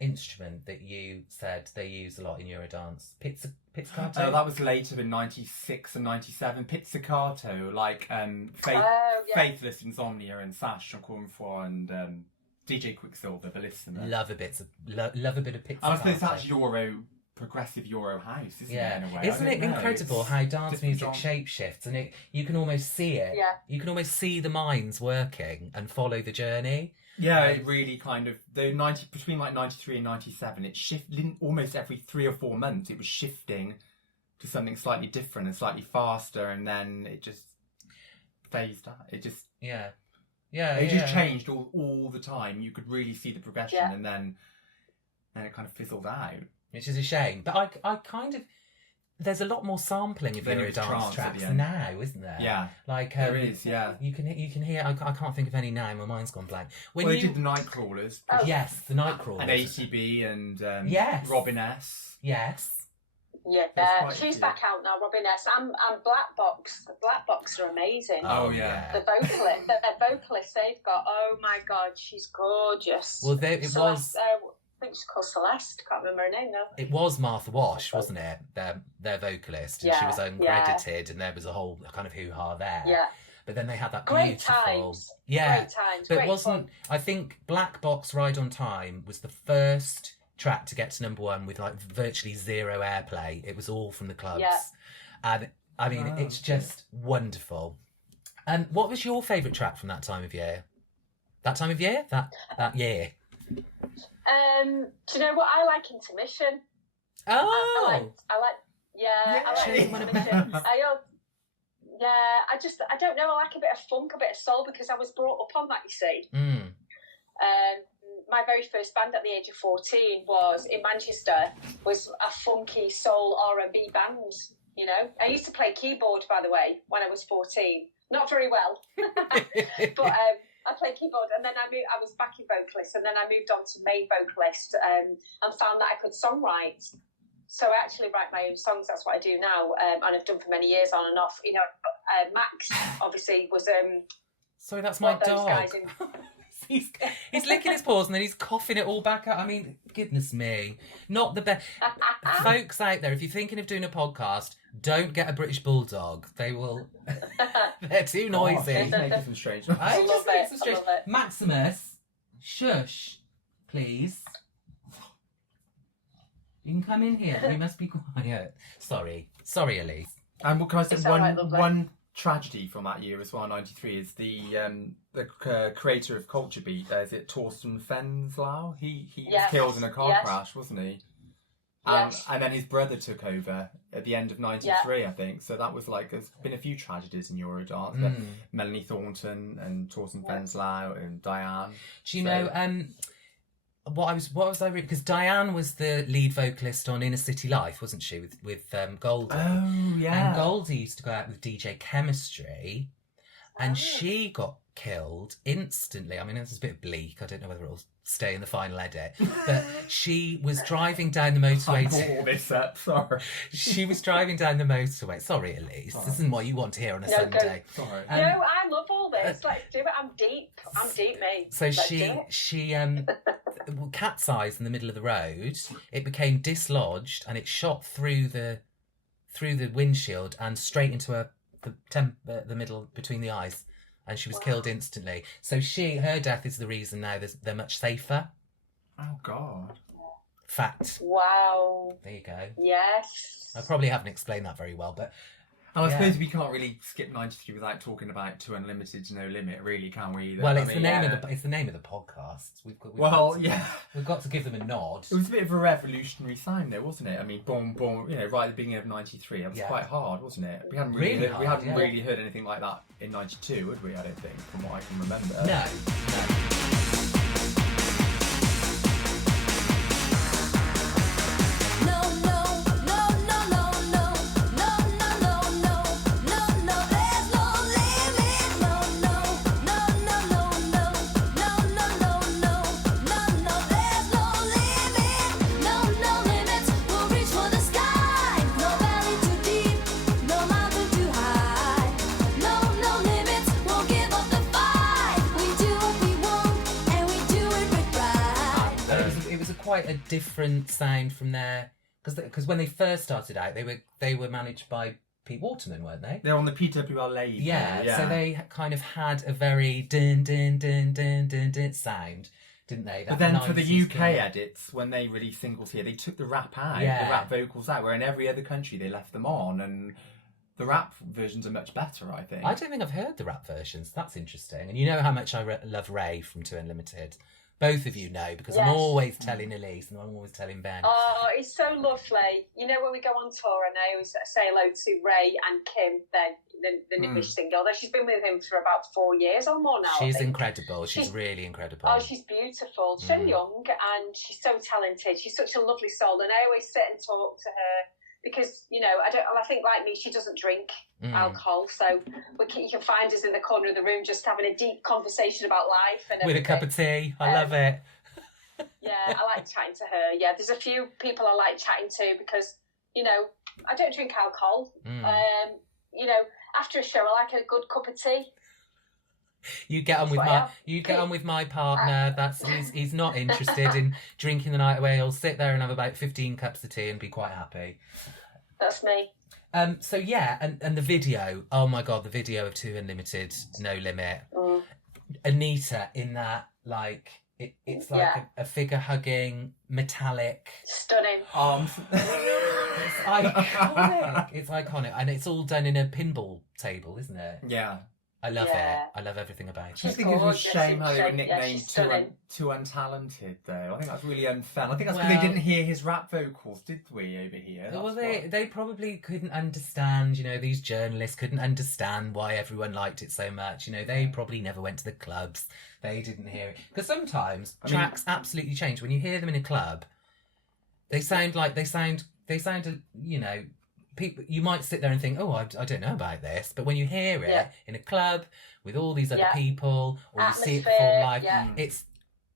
instrument that you said they use a lot in Eurodance? Pizzicato? Oh, that was later in 96 and 97. Pizzicato, like Faithless, Insomnia, and Sash, Encore and DJ Quicksilver, Bellissima. Love a bit of pizzicato. And I suppose that's progressive Euro house, isn't it, in a way? Isn't I it don't know, incredible it's how dance different music genre. shapeshifts and you can almost see it. Yeah. You can almost see the minds working and follow the journey. Yeah, it really kind of between like 93 and 97, it shifted almost every 3 or 4 months. It was shifting to something slightly different and slightly faster, and then it just phased out. It just just changed all the time. You could really see the progression, and then it kind of fizzled out. Which is a shame. But I kind of there's a lot more sampling of Then it was Eurodance trance at tracks the end. now, isn't there? Yeah, like there is. Yeah. You can hear. I can't think of any now. My mind's gone blank. When Well, you they did the Nightcrawlers. yes, the Nightcrawlers. And ATB and Yes. Robin S. Yes. Yeah, That's quite she's cute. back out now, Robin S. And Black Box. The Black Box are amazing. Oh, yeah. The vocalist, the vocalist they've got. Oh my God, she's gorgeous. Well, it was. I think she's called Celeste. Can't remember her name now. It was Martha Wash, wasn't it? Their vocalist, and she Yeah, was uncredited, and there was a whole kind of hoo-ha there. Yeah. But then they had that Great beautiful, times. yeah. Great times. But Great it wasn't. fun. I think Black Box Ride on Time was the first track to get to number one with like virtually zero airplay. It was all from the clubs, Yeah. and I mean it's just wonderful. And what was your favourite track from that time of year? That time of year? That year? Do you know what I like? Intermission. Oh, I like. Yeah, I like Shame on a intermission. Bell. I don't know. I like a bit of funk, a bit of soul because I was brought up on that. You see. Mm. My very first band at the age of 14 was in Manchester. Was a funky soul R&B band. You know, I used to play keyboard, by the way, when I was 14. Not very well, but I played keyboard, and then I was backing vocalist, and then I moved on to main vocalist, and found that I could songwrite. So I actually write my own songs. That's what I do now, and I've done for many years on and off. You know, Maxx obviously was Sorry, that's my one of those dog. guys in. He's licking his paws and then he's coughing it all back out. I mean, goodness me. Not the best. Folks out there, if you're thinking of doing a podcast, don't get a British Bulldog. They will... They're too noisy. He's making some strange. I love just make it, some I strange... love it. Maximus, shush, please. You can come in here. We must be quiet. Sorry, Elyse. And what can I say? It's all right, lovely. One tragedy from that year as well, 93, is the creator of Culture Beat. Is it Torsten Fenslau? He was killed in a car crash, wasn't he? And then his brother took over at the end of 93, I think. So that was like, there's been a few tragedies in Eurodance. But Melanie Thornton and Torsten Fenslau and Diane. Do you know, what was I reading? Because Diane was the lead vocalist on Inner City Life, wasn't she, with Goldie? Oh, yeah. And Goldie used to go out with DJ Chemistry, and she got killed instantly. I mean, this is a bit bleak. I don't know whether it'll stay in the final edit, but she was driving down the motorway. I brought all this up, sorry. She was driving down the motorway. Sorry, Elyse. This isn't what you want to hear on a Sunday. Sorry. No, I love all this. Let's do it. I'm deep, mate. So she capsized in the middle of the road. It became dislodged, and it shot through the windshield and straight into the middle between the eyes. And she was killed instantly. So her death is the reason now they're much safer. Oh, God. Fact. Wow. There you go. Yes. I probably haven't explained that very well, but... I suppose we can't really skip 93 without talking about Too Unlimited, No Limit, really, can we? Either? Well, it's the name of the podcast. We've got to give them a nod. It was a bit of a revolutionary sign, though, wasn't it? I mean, boom, boom, right at the beginning of 93. It was quite hard, wasn't it? We hadn't really heard anything like that in 92, would we? I don't think, from what I can remember. No. Quite a different sound from their, because when they first started out, they were managed by Pete Waterman, weren't they? They're on the PWR label. Yeah, so they kind of had a very dun dun dun dun dun dun sound, didn't they? But then for the UK edits, when they released singles here, they took the rap out, the rap vocals out, where in every other country they left them on, and the rap versions are much better, I think. I don't think I've heard the rap versions. That's interesting. And you know how much I love Ray from Too Unlimited. Both of you know, because I'm always telling Elyse and I'm always telling Ben. Oh, it's so lovely. You know, when we go on tour, and I always say hello to Ray and Kim, the newest single. She's been with him for about 4 years or more now. She's incredible. She's really incredible. Oh, she's beautiful. She's so young and she's so talented. She's such a lovely soul, and I always sit and talk to her. Because, I think like me, she doesn't drink alcohol. So you can find us in the corner of the room just having a deep conversation about life. And with a cup of tea. I love it. Yeah, I like chatting to her. Yeah, there's a few people I like chatting to because, I don't drink alcohol. After a show, I like a good cup of tea. You get on with my partner. He's not interested in drinking the night away. He'll sit there and have about 15 cups of tea and be quite happy. That's me. So yeah, and the video. Oh my God, the video of Too Unlimited, No Limit. Anita in that, like it's like a figure hugging, metallic, stunning arms. It's iconic. It's iconic, and it's all done in a pinball table, isn't it? Yeah. I love it. I love everything about it. I think it was a shame how they were nicknamed too untalented, though. I think that's really unfair. I think that's because they didn't hear his rap vocals, did we, over here? Well, they probably couldn't understand, these journalists couldn't understand why everyone liked it so much. They probably never went to the clubs. They didn't hear it. Because sometimes tracks absolutely change. When you hear them in a club, they sound, people, you might sit there and think, oh, I don't know about this. But when you hear it in a club with all these other people, or you see it perform live, it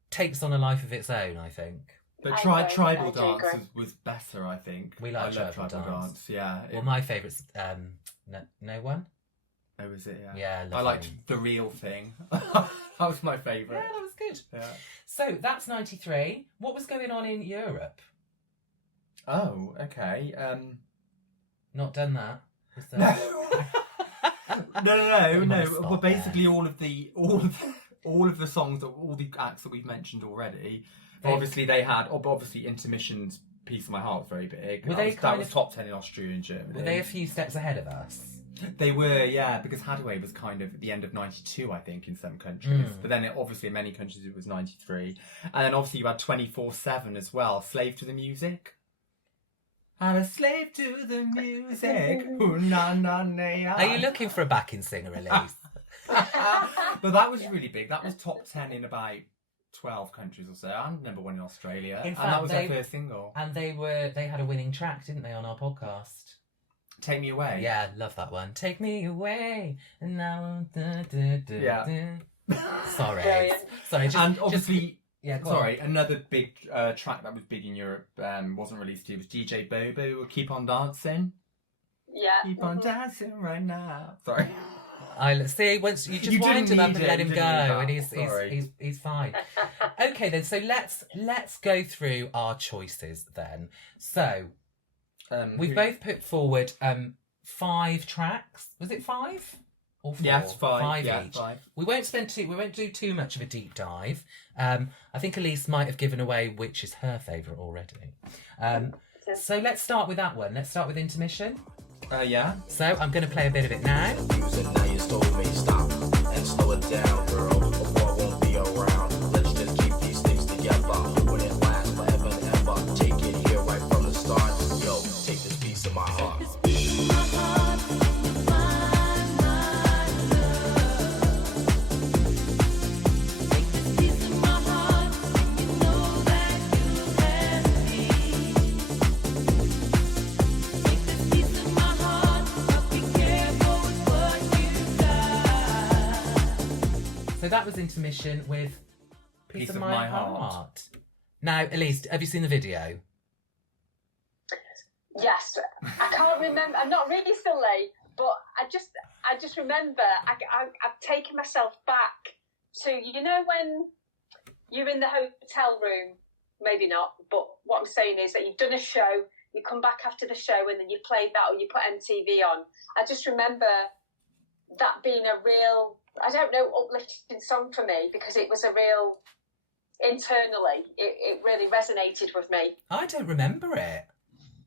takes on a life of its own, I think. But tribal dance was better, I think. We like tribal dance. Yeah. Well, my favourite's No One. Oh, was it? Yeah. I liked The Real Thing. That was my favourite. Yeah, that was good. Yeah. So that's 93. What was going on in Europe? Oh, okay. Not done that. No. Well, basically, all of the songs, all the acts that we've mentioned already. Obviously, Intermission's "Piece of My Heart" was very big. That was top 10 in Austria and Germany. Were they a few steps ahead of us? They were, yeah, because Hadaway was kind of at the end of 92, I think, in some countries. But then, obviously, in many countries, it was 93. And then, obviously, you had 24/7 as well, Slave to the Music. I'm a slave to the music. Ooh, na, na, na, na. Are you looking for a backing singer, Elyse? But that was really big. That was top 10 in about 12 countries or so. I remember one in Australia. In fact, and that was their first single. And they had a winning track, didn't they, on our podcast? Take Me Away. Yeah, love that one. Take me away. And now. Yeah. Sorry. Brilliant. Sorry. And obviously, yeah, go on. sorry, another big track that was big in Europe wasn't released here was DJ Bobo, Keep On Dancing. Yeah. Keep on dancing right now. Sorry. I see. Once you just You wind didn't him up need and it, let you him go, didn't need that. and Sorry. he's fine. Okay, then. So let's go through our choices then. So we've both put forward 5 tracks. Was it 5 or 4? Yes, 5. 5 yeah, each. 5. We won't do too much of a deep dive. I think Elyse might have given away which is her favourite already. So let's start with that one. Let's start with Intermission. Yeah. So I'm going to play a bit of it now. Music, now you stole me. Stop and slow it down, girl. Before I won't be around. Let's just keep these things together. When it lasts forever and ever. Take it here right from the start. Yo, take this piece of my heart. So that was Intermission with Piece of My Heart. Now, Elyse, have you seen the video? Yes, I can't remember. I'm not really silly, but I just remember I've taken myself back to, you know, when you're in the hotel room, maybe not, but what I'm saying is that you've done a show, you come back after the show and then you played that or you put MTV on. I just remember that being a real, I don't know, uplifting song for me because it was a real, internally, it really resonated with me. I don't remember it.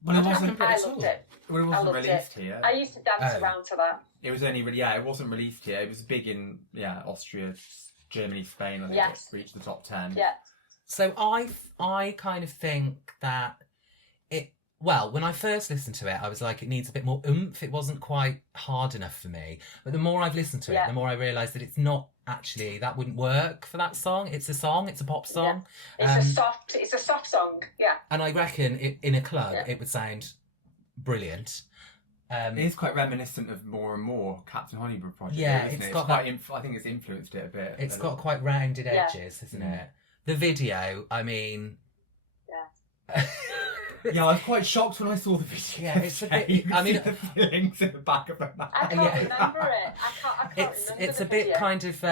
Well, I it don't wasn't. remember I at loved all. it. Well, it I wasn't loved released it. here. I used to dance Oh. around to that. It was only really, it wasn't released here. It was big in, Austria, Germany, Spain. I think Yes. it reached the top 10. Yeah. So I kind of think that well, when I first listened to it, I was like, it needs a bit more oomph. It wasn't quite hard enough for me. But the more I've listened to it, Yeah. the more I realise that it's not actually, that wouldn't work for that song. It's a song, it's a pop song. It's a soft song. Yeah. And I reckon in a club, Yeah. it would sound brilliant. It is quite reminiscent of More and More, Captain Honeybrook project. Yeah, isn't it's it? got quite that- I think it's influenced it a bit. It's a got lot. quite rounded Yeah. edges, isn't it? The video, I mean... Yeah. Yeah, I was quite shocked when I saw the video. Yeah, it's a bit- You can I mean- see the fillings in the back of her mouth. I can't Yeah. remember it. I can't remember It's the a bit video. kind of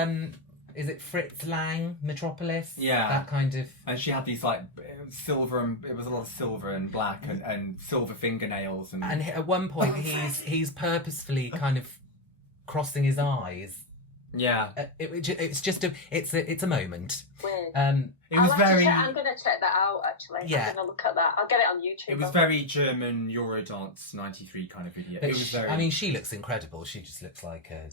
is it Fritz Lang, Metropolis? Yeah. That kind of. And she had these like silver and it was a lot of silver and black and silver fingernails and And at one point, he's purposefully kind of crossing his eyes. yeah, It's just it's a moment. Weird. it was very I'm going to check that out, actually. Yeah. I'm going to look at that. I'll get it on YouTube. it was very German Eurodance '93 kind of video. But It was very. I mean, she looks incredible. She just looks like a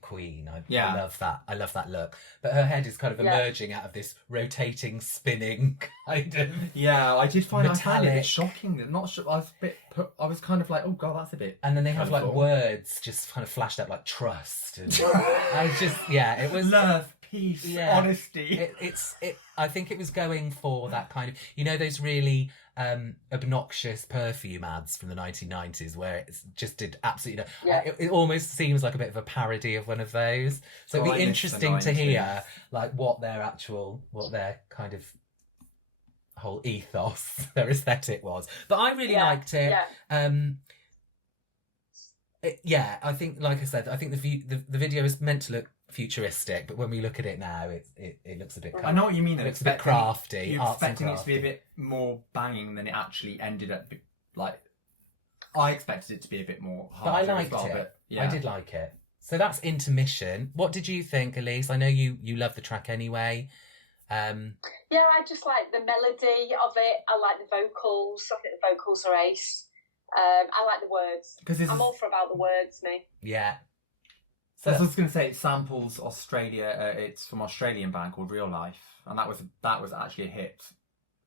queen. I Yeah. love that. I love that look. But her head is kind of Yeah. emerging out of this rotating, spinning kind of. yeah, I did find I found it a metallic. bit shocking. That not sure. I was a bit. I was kind of like, oh god, that's a bit. And then they have like colourful. words just kind of flashed up like trust. And I just it was love, peace, Yeah. honesty. I think it was going for that kind of, those really obnoxious perfume ads from the 1990s where it just did absolutely Yeah. it almost seems like a bit of a parody of one of those. So Oh, it'd I be miss the interesting to 90s. hear like what their kind of whole ethos, their aesthetic was. But I really liked it. Yeah. I think, like I said, I think the video is meant to look futuristic, but when we look at it now, it looks a bit. I know what you mean. It Though. looks a bit crafty. You're artsy and expecting it to be a crafty. bit more banging than it actually ended up. Like, I expected it to be a bit more. But I harder as liked well, it. But, yeah. I did like it. So that's Intermission. What did you think, Elyse? I know you love the track anyway. Yeah, I just like the melody of it. I like the vocals. I think the vocals are ace. I like the words. 'Cause this I'm is- all for about the words, me. Yeah. So I was going to say it samples Australia. It's from an Australian band called Real Life, and that was actually a hit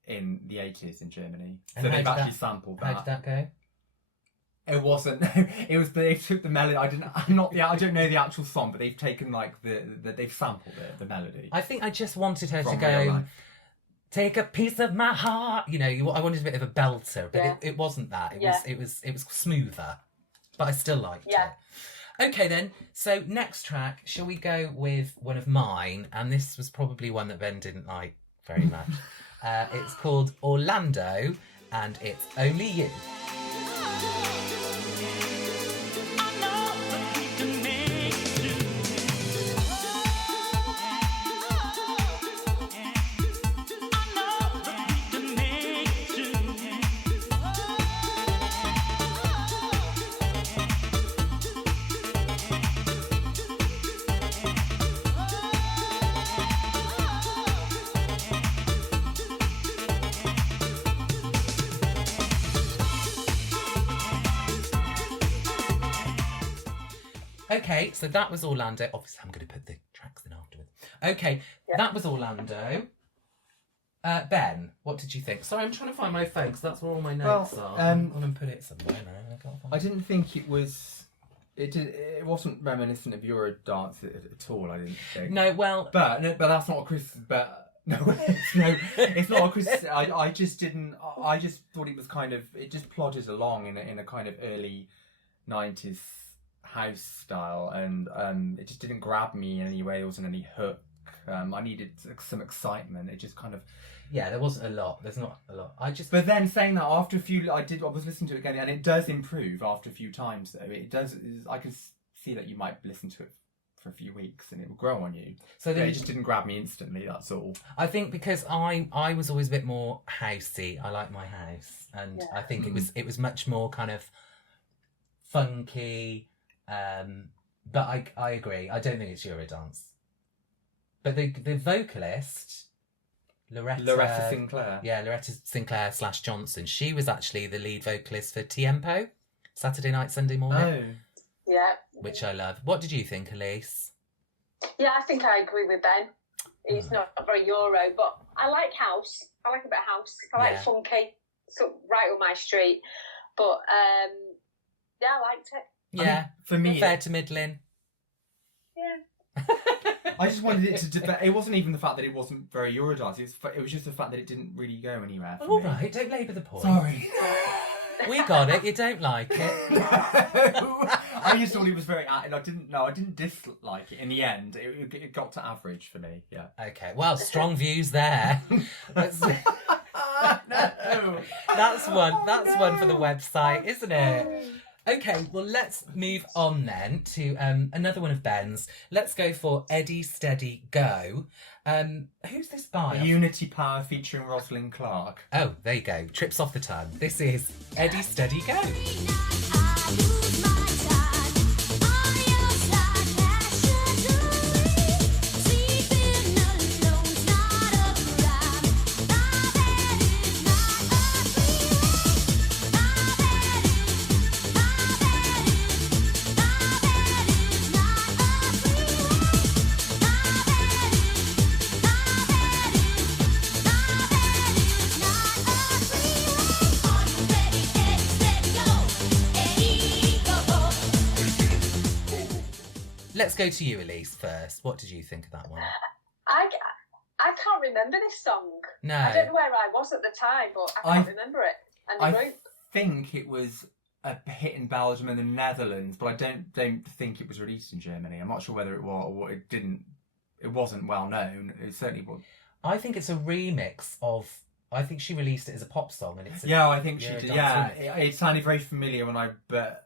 in the 80s in Germany. And So how they've did actually that- sampled How that. did that go? It wasn't. It was they took the melody. I don't know the actual song, but they've taken like they've sampled the melody. I think I just wanted her to From Real go, Life. take a piece of my heart. You know, I wanted a bit of a belter, but Yeah. it wasn't that. It Yeah. was smoother, but I still liked Yeah. it. Okay then, so next track, shall we go with one of mine? And this was probably one that Ben didn't like very much. It's called Orlando, and it's Only You. Okay, so that was Orlando. Obviously, I'm going to put the tracks in afterwards. Okay, that was Orlando. Ben, what did you think? Sorry, I'm trying to find my phone because that's where all my notes Well, are. I'm going to put it somewhere now. I can't find I didn't think it was. It wasn't reminiscent of Eurodance at all. I didn't think. No, well, But that's not a Chris. But no, it's not a Chris. I just didn't. I just thought it was kind of. It just plodded along in a kind of early '90s house style, and it just didn't grab me in any way. There wasn't any hook. I needed some excitement. It just kind of. yeah, there wasn't a lot. There's not a lot. But then saying that, after a few, I was listening to it again, and it does improve after a few times. Though it does, I can see that you might listen to it for a few weeks, and it will grow on you. So But it just didn't grab me instantly. That's all. I think because I was always a bit more housey. I like my house, and I think it was much more kind of funky. But I agree. I don't think it's Eurodance. But the vocalist, Loretta Sinclair. Yeah, Loretta Sinclair / Johnson. She was actually the lead vocalist for Tiempo, Saturday Night, Sunday Morning, Oh. Yeah. which I love. What did you think, Elyse? Yeah, I think I agree with Ben. It's not very Euro, but I like house. I like a bit of house. I like Yeah. funky. So right up my street. But yeah, I liked it. Yeah, For me, fair to middling. Yeah. I just wanted it to. It wasn't even the fact that it wasn't very Eurodance. It was just the fact that it didn't really go anywhere. For All me. right, don't labour the point. Sorry. We got it. You don't like it. No. I just thought it was very. I didn't dislike it. In the end, it got to average for me. Yeah. Okay, well, strong views there. That's, No. that's one for the website, isn't it? Okay, well, let's move on then to another one of Ben's. Let's go for Eddie Steady Go. Who's this by? Unity Power featuring Rosalind Clark. Oh, there you go. Trips off the tongue. This is Eddie Steady Go. Let's go to you, Elyse, first. What did you think of that one? I can't remember this song. No. I don't know where I was at the time, but I can't remember it. And the I group. think it was a hit in Belgium and the Netherlands, but I don't think it was released in Germany. I'm not sure whether it was or it didn't. It wasn't well known. It certainly was. I think it's a remix of. I think she released it as a pop song, and it's. Yeah, I think she Eurodance did. Yeah, remix. it sounded very familiar when but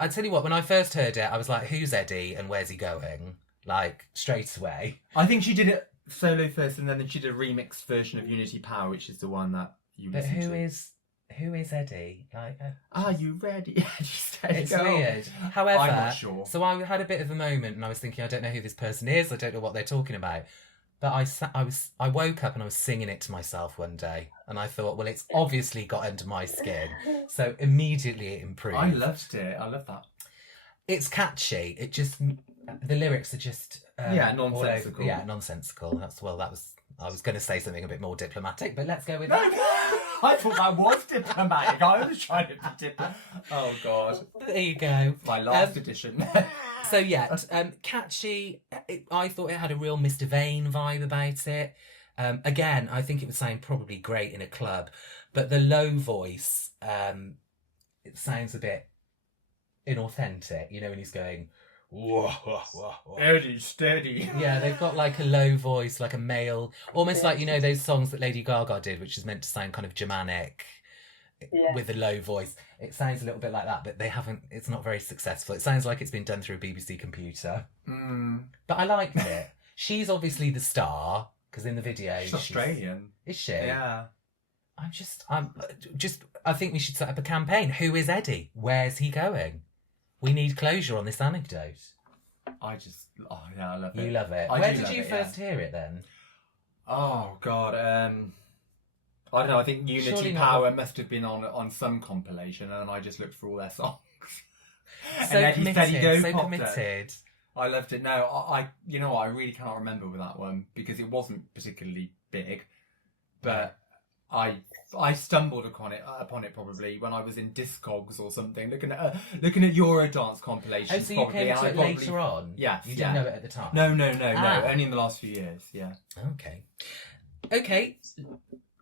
I tell you what, when I first heard it, I was like, "Who's Eddie and where's he going?" Like straight away. I think she did it solo first, and then she did a remixed version of Unity Power, which is the one that you But listen who to. is Eddie? Like, Are you ready? it's weird. However, I'm not sure. So I had a bit of a moment, and I was thinking, I don't know who this person is. I don't know what they're talking about. But I woke up and I was singing it to myself one day, and I thought, well, it's obviously got under my skin, so immediately it improved. I loved it. I love that. It's catchy. It just, the lyrics are just nonsensical. Yeah, nonsensical. I was going to say something a bit more diplomatic, but let's go with No, that. I thought that was diplomatic. I was trying to be diplomatic. Oh God, There you go. my last edition. So yeah, catchy. I thought it had a real Mr. Vane vibe about it. Again, I think it would sound probably great in a club, but the low voice, it sounds a bit inauthentic. You know, when he's going, whoa, whoa, whoa, whoa. Steady. Yeah, they've got like a low voice, like a male, almost like, you know, those songs that Lady Gaga did, which is meant to sound kind of Germanic. With a low voice. It sounds a little bit like that, but it's not very successful. It sounds like it's been done through a BBC computer. But I liked it. She's obviously the star, because in the video She's Australian. Is she? Yeah. I think we should set up a campaign. Who is Eddie? Where's he going? We need closure on this anecdote. I love it. You love it. I Where do did love you it, first hear it then? Oh God. I don't know. I think Unity Surely not Power must have been on some compilation, and I just looked for all their songs. So and Eddie Steady Go so popped up. committed. I loved it. No, I you know what? I really cannot remember with that one because it wasn't particularly big, but I stumbled upon it probably when I was in Discogs or something, looking at Eurodance compilations. Oh, so you probably, came and to I it probably, later on? Yes, You didn't know it at the time? No. Ah. Only in the last few years. Yeah. Okay.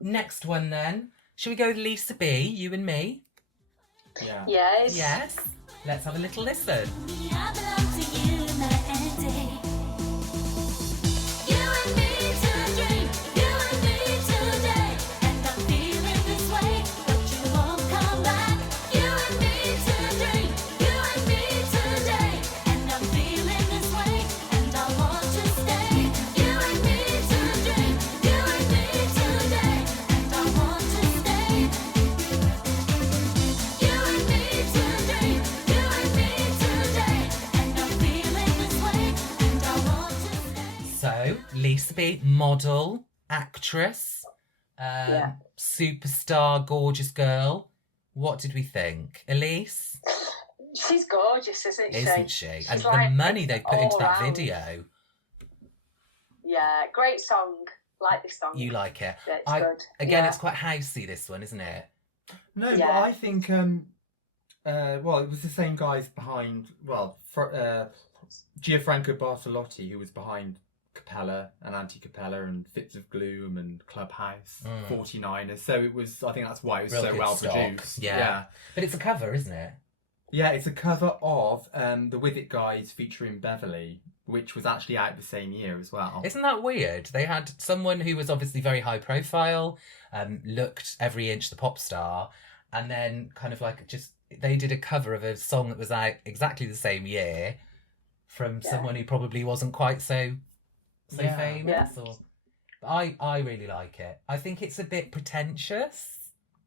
Next one then. Shall we go with Lisa B, you and me? Yeah. Yes. Yes. Let's have a little listen. I belong to you night and day. You and me to dream, you and me today. And I'm feeling this way, but you won't come back. You and me to dream, you and me today. And I'm feeling this way, and I want to stay. You and me to dream, you and me today. And I want to stay. You and me to dream, you and me today. And I'm feeling this way, and I want to stay. So, Lisa B, model, actress, superstar, gorgeous girl. What did we think? Elyse? She's gorgeous, isn't she? Isn't she? She's And like the money they put into all that round. video. Yeah, great song. Like this song. You like it? Yeah, it's good. Again, Yeah. it's quite housey, this one, isn't it? No, Yeah. but I think well, it was the same guys behind Gianfranco Bartolotti, who was behind Capella and Anti-Capella and Fits of Gloom and Clubhouse, 49ers. So it was, I think that's why it was Real so good well stock. produced. Yeah. But it's a cover, isn't it? Yeah, it's a cover of the With It Guys featuring Beverly, which was actually out the same year as well. Isn't that weird? They had someone who was obviously very high profile, looked every inch the pop star, and then kind of like just they did a cover of a song that was out exactly the same year from someone who probably wasn't quite so Yeah. famous. Or but I really like it. I think it's a bit pretentious.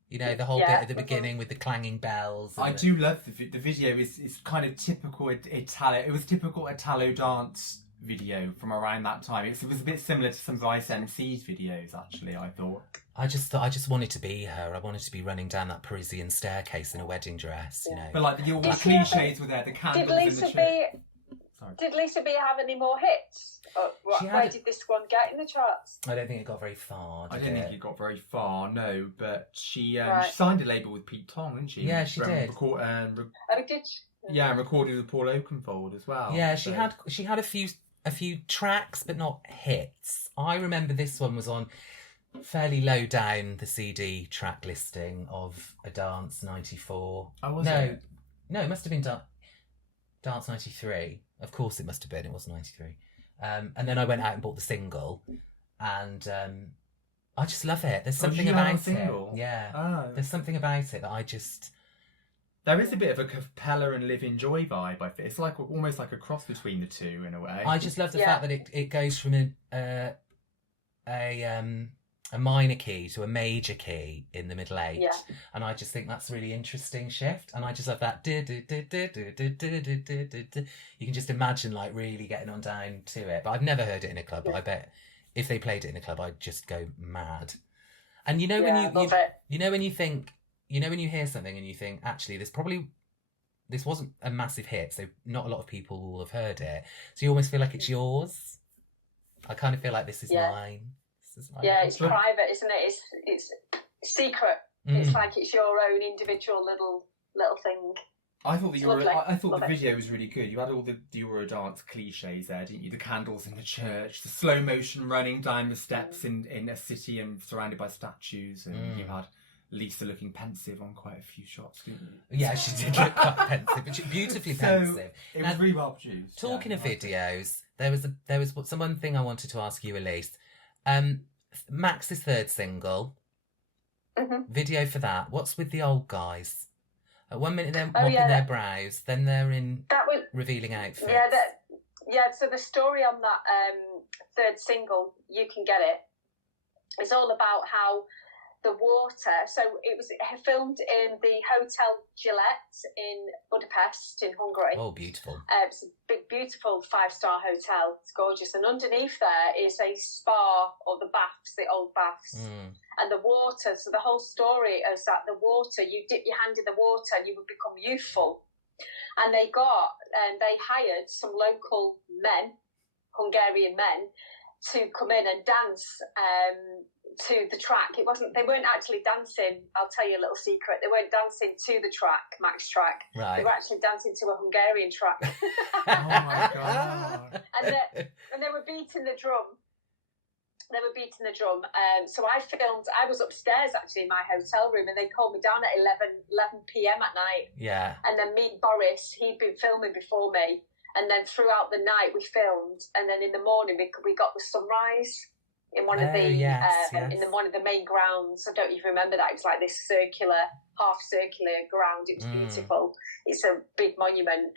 You know, the whole bit at the beginning with the clanging bells. I do love the video. Is kind of typical Italo. It was typical Italo dance video from around that time. It was a bit similar to some of Ice MC's videos, actually. I thought. I just wanted to be her. I wanted to be running down that Parisian staircase in a wedding dress. You know. But like all the Did she have cliches were there. The candles Did in Lisa the B? Sorry. Did Lisa B have any more hits? Or She had where a- did this one get in the charts? I don't think it got very far. I did don't think it? it got very far, no. But she Right. signed a label with Pete Tong, didn't she? Yeah, she did. Oh, did she? Yeah, and recorded with Paul Oakenfold as well. Yeah, she So- had a few tracks, but not hits. I remember this one was on fairly low down the CD track listing of A Dance 94. Oh, was no, it? no, it must have been Dance 93. Of course, it must have been. It was 93. And then I went out and bought the single, and I just love it. There's something you have a about single? it. Yeah, Oh. there's something about it that I just. There is a bit of a Capella and Live Enjoy vibe. I think it's like almost like a cross between the two in a way. I just love the Yeah. fact that it goes from a minor key to a major key in the middle eight, Yeah. and I just think that's a really interesting shift. And I just love that. You can just imagine like really getting on down to it. But I've never heard it in a club. But I bet if they played it in a club, I'd just go mad. And you know Yeah, when love it. you know when you think, you know when you hear something and you think, actually, this wasn't a massive hit, so not a lot of people will have heard it. So you almost feel like it's yours. I kind of feel like this is Yeah. mine. This is mine. Yeah, it's private, isn't it? It's secret. It's like it's your own individual little thing. I thought It's lovely. I thought Love the it. video was really good. You had all the Eurodance cliches there, didn't you? The candles in the church, the slow motion running down the steps in a city and surrounded by statues, and you had Lisa looking pensive on quite a few shots, didn't you? Yeah, she did look quite pensive, but she beautifully pensive. It was really well produced. Talking yeah, of I liked it. videos, there was one thing I wanted to ask you, Elyse. Max's third single, video for that. What's with the old guys? At 1 minute they're mopping their brows, then they're in That was revealing outfits. yeah. So the story on that third single, "You Can Get It," is all about how the water. So it was filmed in the Hotel Gillette in Budapest in Hungary. Oh, beautiful. It's a big, beautiful 5-star hotel. It's gorgeous. And underneath there is a spa, or the baths, the old baths. And the water, so the whole story is that the water, you dip your hand in the water and you would become youthful. And they hired some local men, Hungarian men, to come in and dance to the track. They weren't actually dancing. I'll tell you a little secret. They weren't dancing to the track, Maxx track. Right. They were actually dancing to a Hungarian track. Oh my god! and they were beating the drum. So I was upstairs actually in my hotel room, and they called me down at 11 p.m. at night. Yeah. And then me and Boris, he'd been filming before me. And then throughout the night we filmed, and then in the morning we got the sunrise in one of the in one of the main grounds. I don't even remember that. It was like this half circular ground. It was beautiful. It's a big monument.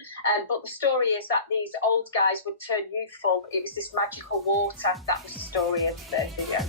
But the story is that these old guys would turn youthful. It was this magical water. That was the story of the video.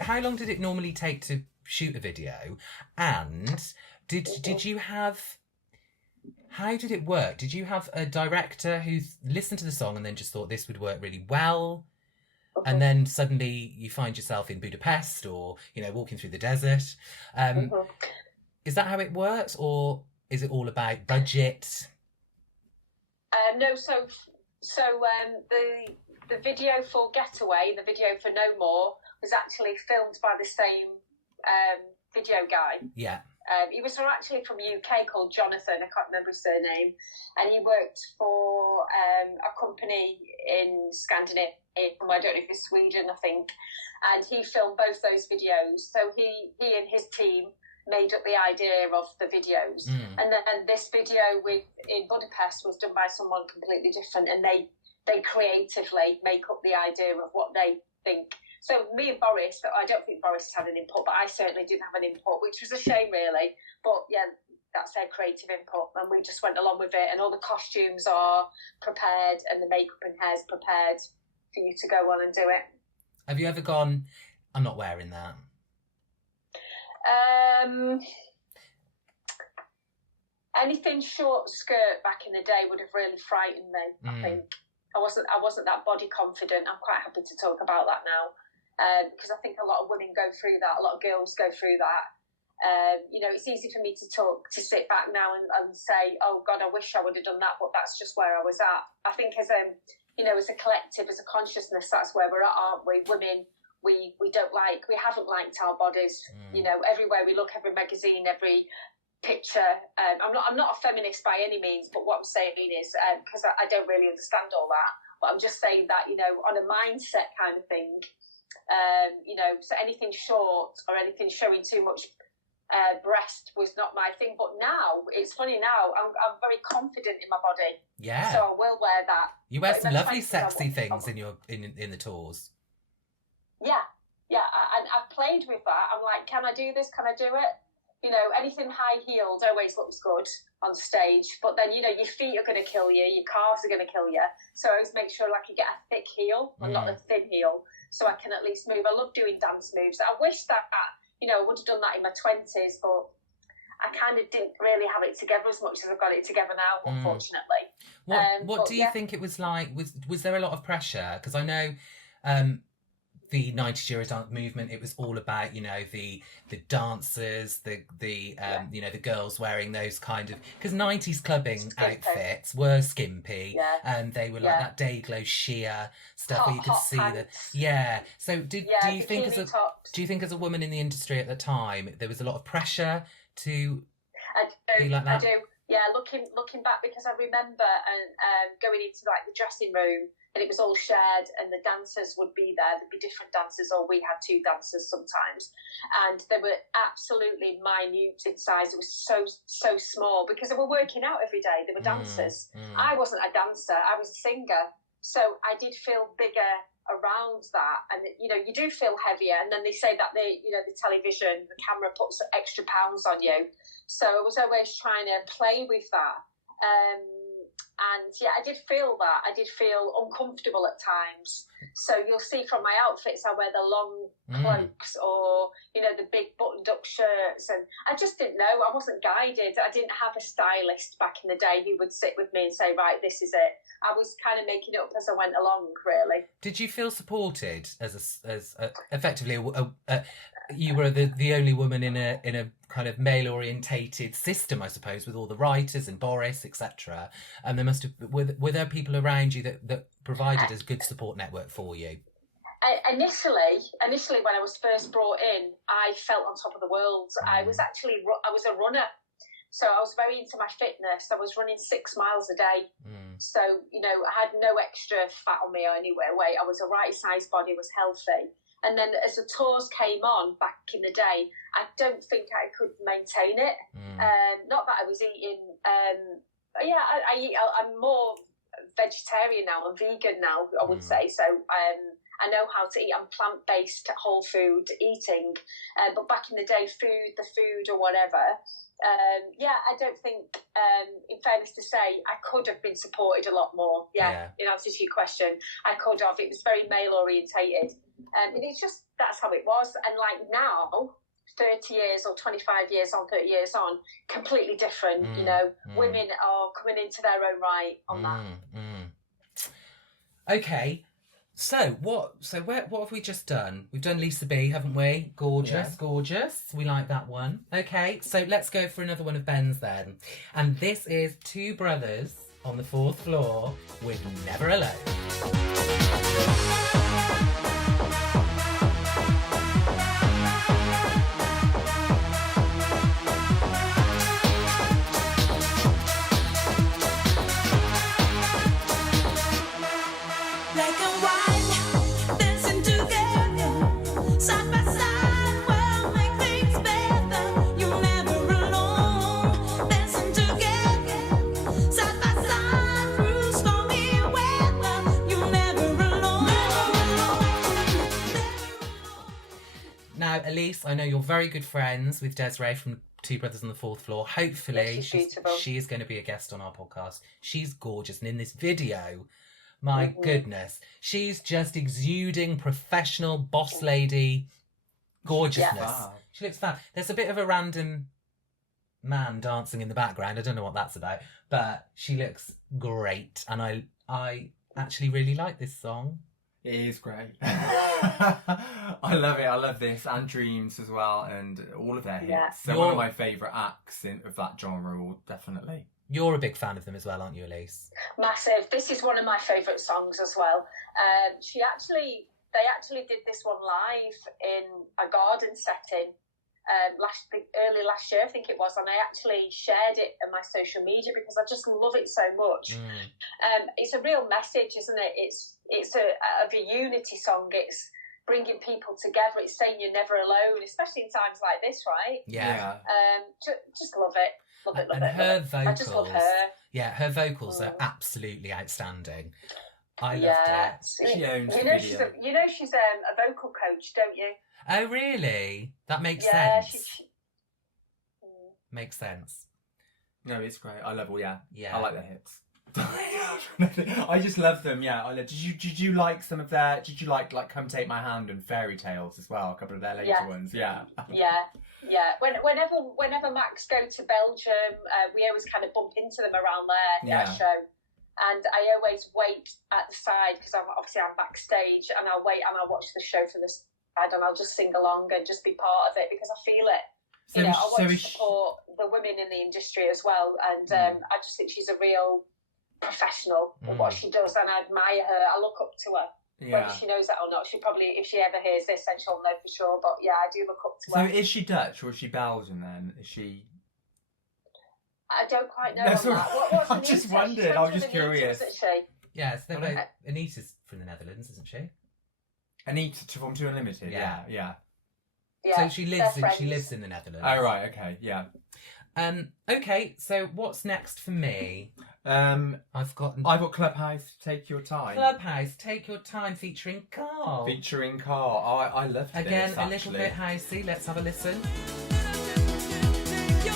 How long did it normally take to shoot a video? And did you have... How did it work? Did you have a director who listened to the song and then just thought this would work really well? And then suddenly you find yourself in Budapest or, walking through the desert. Is that how it works? Or is it all about budget? No, so the video for Getaway, the video for No More, was actually filmed by the same video guy. Yeah. He was actually from UK called Jonathan, I can't remember his surname, and he worked for a company in Scandinavia, I don't know if it's Sweden, I think, and he filmed both those videos. So he and his team made up the idea of the videos, and then this video in Budapest was done by someone completely different, and they creatively make up the idea of what they think. So me and Boris, I don't think Boris had an input, but I certainly didn't have an input, which was a shame really. But yeah, that's their creative input, and we just went along with it. And all the costumes are prepared, and the makeup and hair's prepared for you to go on and do it. Have you ever gone, I'm not wearing that? Anything short skirt back in the day would have really frightened me. I think I wasn't that body confident. I'm quite happy to talk about that now. Because I think a lot of women go through that, a lot of girls go through that. It's easy for me to sit back now and say, oh God, I wish I would have done that, but that's just where I was at. I think as a collective, as a consciousness, that's where we're at, aren't we? Women, we haven't liked our bodies. Everywhere we look, every magazine, every picture. I'm not a feminist by any means, but what I'm saying is, because I don't really understand all that, but I'm just saying that, on a mindset kind of thing, so anything short or anything showing too much breast was not my thing. But now, it's funny now, I'm very confident in my body. Yeah. So I will wear that. You wear But some in my lovely 20s, sexy things in the tours. Yeah, and I've played with that. I'm like, can I do this? Can I do it? You know, anything high-heeled always looks good on stage, but then, you know, your feet are going to kill you, your calves are going to kill you. So I always make sure, like, you get a thick heel and not a thin heel, so I can at least move. I love doing dance moves. I wish that, you know, I would have done that in my 20s, but I kind of didn't really have it together as much as I've got it together now, unfortunately. What do you think it was like? Was there a lot of pressure? Because I know the 90s Eurodance movement, it was all about, you know, the dancers, the you know, the girls wearing those kind of, because 90s clubbing outfits were skimpy, and they were like that day glow sheer stuff where you could see that. So do you think as a woman in the industry at the time, there was a lot of pressure to be like that? I do. Yeah, looking back, because I remember going into like the dressing room, and it was all shared, and the dancers would be there. There'd be different dancers, or we had two dancers sometimes, and they were absolutely minute in size. It was so small because they were working out every day. They were dancers. I wasn't a dancer. I was a singer, so I did feel bigger around that, and you know, you do feel heavier. And then they say that the television, the camera puts extra pounds on you. So I was always trying to play with that. And yeah, I did feel that. I did feel uncomfortable at times. So you'll see from my outfits, I wear the long cloaks, or, you know, the big buttoned up shirts. And I just didn't know. I wasn't guided. I didn't have a stylist back in the day who would sit with me and say, right, this is it. I was kind of making it up as I went along, really. Did you feel supported as effectively you were the only woman in a kind of male orientated system, I suppose, with all the writers and Boris, etc. And there must have were there people around you that provided a good support network for you? Initially, when I was first brought in, I felt on top of the world. I was a runner. So I was very into my fitness. I was running 6 miles a day. So, you know, I had no extra fat on me or any weight. I was a right size body, was healthy. And then as the tours came on back in the day, I don't think I could maintain it. Not that I was eating, I eat, I'm more vegetarian now, I'm vegan now, I would say. So I know how to eat. I'm plant-based, whole food eating. But back in the day, the food or whatever, I don't think, in fairness to say, I could have been supported a lot more. In answer to your question, I could have. It was very male orientated. And it's just, that's how it was. And like now, 30 years or 25 years on, 30 years on, completely different, you know. Women are coming into their own right on that. Okay. So what have we just done? We've done Lisa B, haven't we? Gorgeous. We like that one. Okay, so let's go for another one of Ben's then. And this is Two Brothers on the Fourth Floor with Never Alone. Now, Elyse, I know you're very good friends with Desiree from Two Brothers on the Fourth Floor. Hopefully, she is going to be a guest on our podcast. She's gorgeous. And in this video, my goodness, she's just exuding professional boss lady gorgeousness. Wow. She looks fab. There's a bit of a random man dancing in the background. I don't know what that's about, but she looks great. And I actually really like this song. It is great. I love it. I love this, and Dreams as well, and all of their hits. So one of my favourite acts of that genre, definitely. You're a big fan of them as well, aren't you, Elyse? Massive. This is one of my favourite songs as well. They actually did this one live in a garden setting early last year, I think it was, and I actually shared it on my social media because I just love it so much. It's a real message, isn't it? It's a unity song. It's, bringing people together. It's saying you're never alone, especially in times like this, right? Yeah. Just love it. Love it, love And it. her love it. vocals. I just love her. Yeah, her vocals are absolutely outstanding. I loved Yeah. it. She owns You the know, video. she's a vocal coach, don't you? Oh, really? That makes Yeah, sense. Makes sense. No, it's great. I love all. Yeah. Yeah. I like their hits. I just love them. Yeah. Did you like some of their? Did you like Come Take My Hand and Fairy Tales as well? A couple of their later Yeah. ones. Yeah. Yeah. Whenever Maxx go to Belgium, we always kind of bump into them around their show, and I always wait at the side because I'm backstage, and I'll wait and I'll watch the show from the side, and I'll just sing along and just be part of it because I feel it. I want to support the women in the industry as well, and I just think she's a real professional at what she does, and I admire her. I look up to her. Yeah. Whether she knows that or not, she probably, if she ever hears this, then she'll know for sure. But yeah, I do look up to So her. is she Dutch or is she Belgian then? Is she? I don't quite know. That's on all that. right. What's I Anita? just She's wondered. friends I was with just Anita, curious. isn't she? Yes, they're both. Anita's from the Netherlands, isn't she? Anita from Two Unlimited. Yeah. Yeah. Yeah. So she lives they're in friends. the Netherlands. Oh right. Okay. Yeah. Okay, so what's next for me? I've got Clubhouse. Take Your Time. Clubhouse, Take Your Time, featuring Carl. Featuring Carl. Oh, I loved this. Again, a little actually. bit housey. Let's have a listen. Take your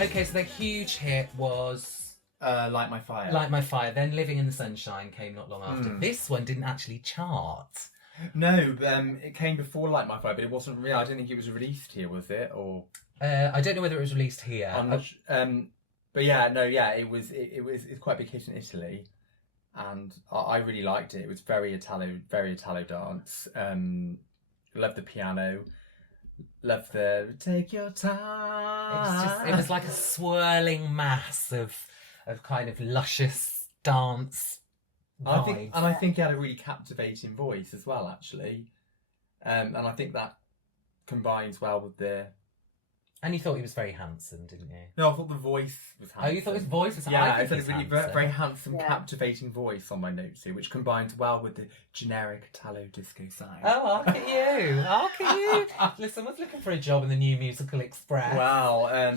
Okay, so the huge hit was Light My Fire. Light My Fire. Then Living in the Sunshine came not long after. This one didn't actually chart. No, it came before Light My Fire, but it wasn't real. I don't think it was released here, was it? Or I don't know whether it was released here. I'm not. But yeah, no, yeah, it was. It's quite a big hit in Italy, and I really liked it. It was very Italo dance. Loved the piano. Loved the Take Your Time. It was like a swirling mass of kind of luscious dance vibes. I think he had a really captivating voice as well, actually, and I think that combines well with the. And you thought he was very handsome, didn't you? No, I thought the voice was handsome. Oh, you thought his voice was handsome? Yeah, I think it's a he's really handsome. very handsome, Yeah. captivating voice on my notes here, which combines well with the generic Italo disco sound. Oh, look at you! Look at you! Listen, someone's looking for a job in the New Musical Express. Wow.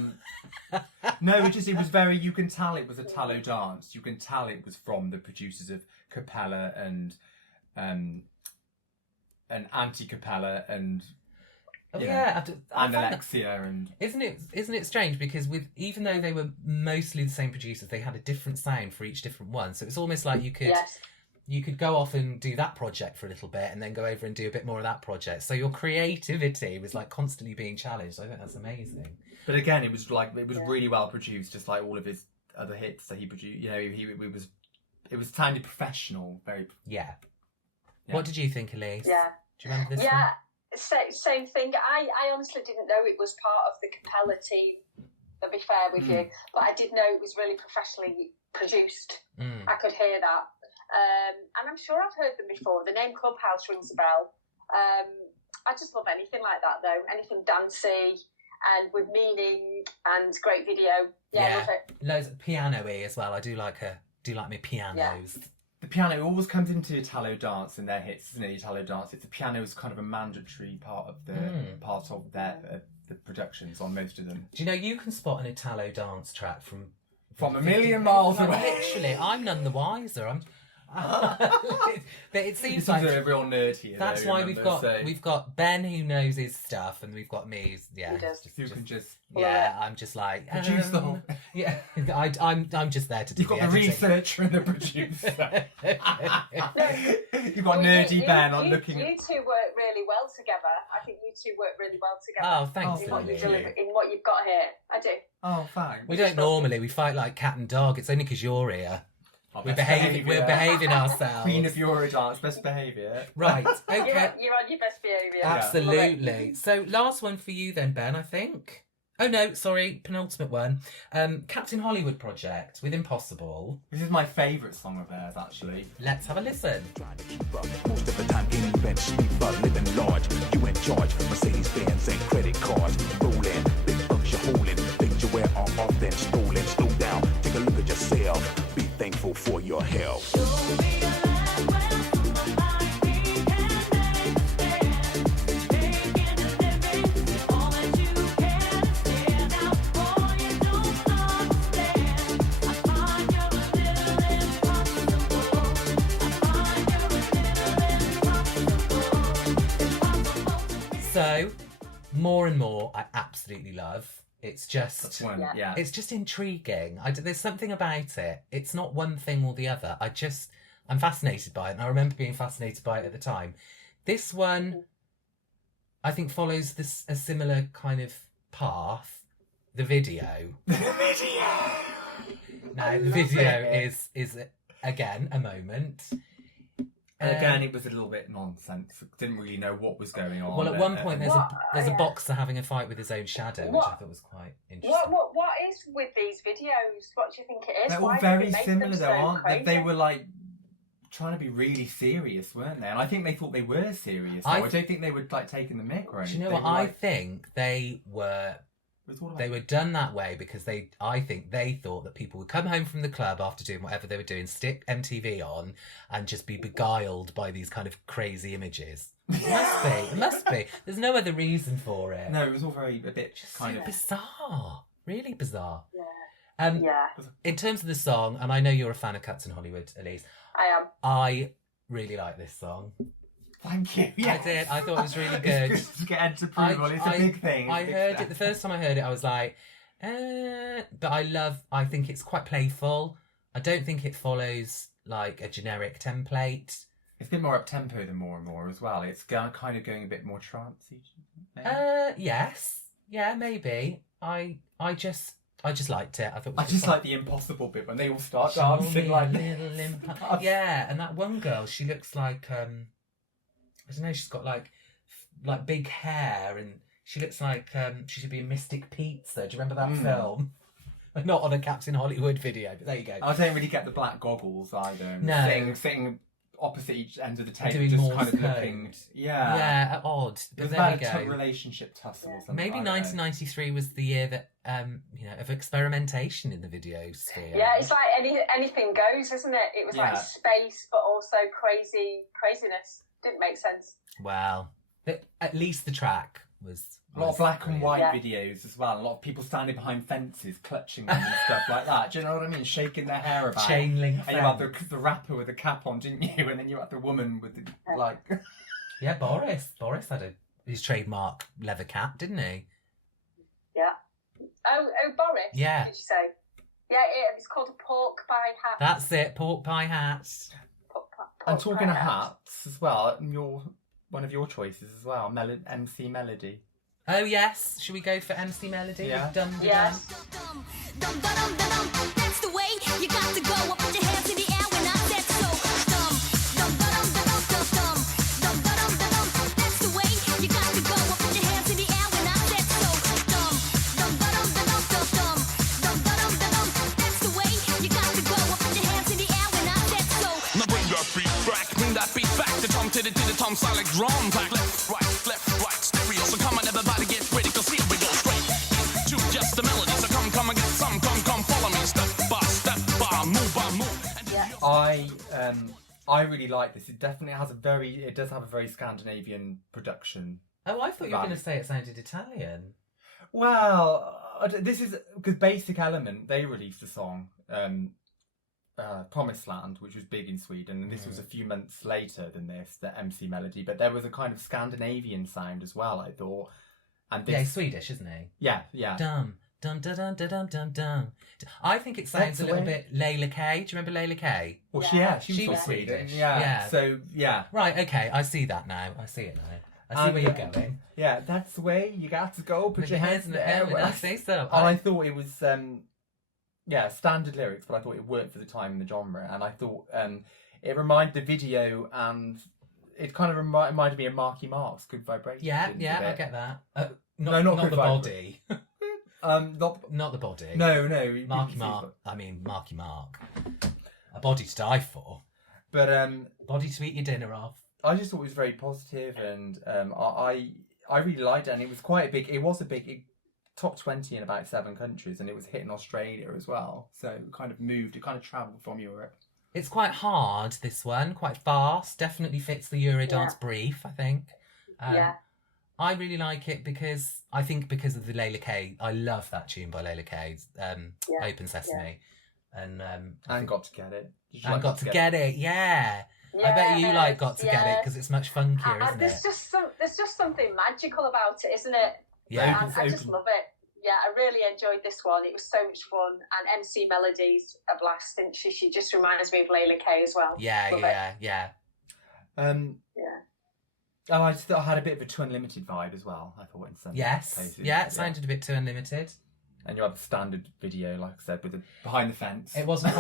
No, it was very. You can tell it was Italo dance. You can tell it was from the producers of Capella and Anti-Capella and. Oh, you know, yeah, I and find that- Alexia and. Isn't it strange, because even though they were mostly the same producers, they had a different sound for each different one. So it's almost like you could go off and do that project for a little bit and then go over and do a bit more of that project. So your creativity was like constantly being challenged. I think that's amazing. But again, it was really well produced, just like all of his other hits that he produced. You know, it was sounded professional. Very. Yeah. Yeah. What did you think, Elyse? Yeah. Do you remember this Yeah. one? Same thing. I honestly didn't know it was part of the Capella team, to be fair with you, but I did know it was really professionally produced. I could hear that. And I'm sure I've heard them before. The name Clubhouse rings a bell. I just love anything like that, though. Anything dancey and with meaning and great video. Yeah, love it. Loads of piano-y as well. I do like my pianos. The piano always comes into Italo dance in their hits, isn't it? Italo dance. The piano is kind of a mandatory part of their the productions on most of them. Do you know you can spot an Italo dance track from a million miles like, away? Literally, I'm none the wiser. But it seems This like is a real nerd here. that's though, why remember, we've got Ben who knows his stuff, and we've got me who's Who does. who can just I'm just like produce the whole. yeah. I'm just there to do You've got the editing. researcher and the producer. You've got nerdy Ben on looking. You two work really well together. I think you two work really well together. Oh, thanks, in what you Lily. deliver, in what you've got here. I do. Oh, thanks. We don't normally. We fight like cat and dog. It's only because you're here. Our We're best behaving. We're behaviour. behaving ourselves. Queen of Eurodance, best behaviour. Right. You're, Okay. you're on your best behaviour. Absolutely. So last one for you then, Ben, I think. Oh no, sorry, penultimate one. Captain Hollywood Project with Impossible. This is my favourite song of theirs, actually. Let's have a listen. Most of the time, any bench, sleep, living large. You in charge, Mercedes Benz and credit cards. Rolling, big bucks you're holding. Things you wear are often stolen. Slow down, take a look at yourself. Be thankful for your help. So, more and more, I absolutely love. It's just, That's one, yeah. it's just intriguing. There's something about it. It's not one thing or the other. I'm fascinated by it, and I remember being fascinated by it at the time. This one, I think, follows a similar kind of path. The video. Now, the video is again a moment. And again, it was a little bit nonsense. Didn't really know what was going on. Well, at one point, there's a Yeah. boxer having a fight with his own shadow, which I thought was quite interesting. What is with these videos? What do you think it is? They're Why all do they very make similar, them though, so aren't they? They crazy? were like trying to be really serious, weren't they? And I think they thought they were serious. I I don't think they were like taking the mick or Do anything. you know what? They were, I like, think they were it was all about- they were done that way because I think they thought that people would come home from the club after doing whatever they were doing, stick MTV on, and just be beguiled by these kind of crazy images. It must be. There's no other reason for it. No, it was all very a bit Just kind so of. bizarre. Really bizarre. Yeah. Yeah, In terms of the song, and I know you're a fan of Captain Hollywood, Elyse, I am. I really like this song. Thank you. Yes. I did. I thought it was really It's good. good to get Ed's approval. It's a big thing. I heard it the first time I heard it. I was like, but I think it's quite playful. I don't think it follows like a generic template. It's a bit more up tempo than More and More as well. It's kind of going a bit more trancey. maybe? Yes, yeah, maybe. I just liked it. I thought. It was I just fun. like the impossible bit when they all start Show dancing me like a little imp- Yeah, and that one girl, she looks like I don't know. She's got like big hair, and she looks like she should be in Mystic Pizza. Do you remember that film? Not on a Captain Hollywood video, but there you go. I don't really get the black goggles either. And No. Sitting opposite each end of the table, Doing just Morse kind of code. looking. Yeah. Yeah, odd. It But was there about we a go. relationship tussle or something. Maybe I don't know. 1993 was the year that of experimentation in the video sphere. Yeah, it's like anything goes, isn't it? It was like Yeah. space, but also craziness. Didn't make sense. Well, at least the track was A lot of black and white Yeah. videos as well. A lot of people standing behind fences, clutching them and stuff like that. Do you know what I mean? Shaking their hair about. Chain link And you had fence. the rapper with the cap on, didn't you? And then you had the woman with the like. Yeah, Boris had his trademark leather cap, didn't he? Yeah. Oh, Boris. Yeah. Did you say? Yeah, it's called a pork pie hat. That's it, pork pie hat. And talking of pie hat. hats as well, one of your choices as well, MC Melody. Oh yes, should we go for MC Melody? Yeah. Dum, dum, Yes. dum. That's the way you got to go. Up put your hands in the air when I said so. That's the way you got to go. Up put your hands in the air when I said so. That's the way you got to go. Up put your hands in the air when I said so. Now bring that beat back, the tom to the tom solid drum back. Left, right, stereo. So come on, everybody get ready, cause here we go straight to just the melody. So come and get some, come follow me, step by move by move. I really like this. It definitely has it does have a very Scandinavian production. Oh, I thought you were Right. going to say it sounded Italian. Well, this is because Basic Element, they released a song, Promised Land, which was big in Sweden, and this was a few months later than this, the MC Melody, but there was a kind of Scandinavian sound as well, I thought. And Yeah, he's this, Swedish, isn't he? yeah. Dum, dum, dum, dum, dum, dum, dum. I think it sounds That's a the little way- bit Layla K. Do you remember Layla K? Well, Yeah. she She was was from Sweden. Swedish, Yeah. yeah. So, yeah. Right, okay, I see that now. I see it now. I see where you're going. Yeah, that's the way you got to go. Put your hands in the air. when I say so. And I thought it was standard lyrics, but I thought it worked for the time and the genre, and I thought it reminded the video, and it kind of reminded me of Marky Mark's Good Vibrations. Yeah, I get that. Not Good the body. Not the body. No. Marky Mark. A body to die for. But body to eat your dinner off. I just thought it was very positive, and I really liked it, and it was quite a big. It was a big top 20 in about 7 countries, and it was hitting Australia as well. So it kind of moved. It kind of travelled from Europe. It's quite hard, this one, quite fast. Definitely fits the Eurodance brief, I think. I really like it because of the Layla K. I love that tune by Layla K. Open Sesame. And Got to Get It. And Got to Get It, yeah. I bet you like Got to Get It because it's much funkier, isn't it? There's just something magical about it, isn't it? Yeah. I just love it. Yeah, I really enjoyed this one. It was so much fun. And MC Melody's a blast, isn't she? She just reminds me of Layla K as well. Yeah. Oh, I just thought I had a bit of a Too Unlimited vibe as well. I thought in some places. It sounded a bit Too Unlimited. And you had the standard video, like I said, with the behind the fence. It wasn't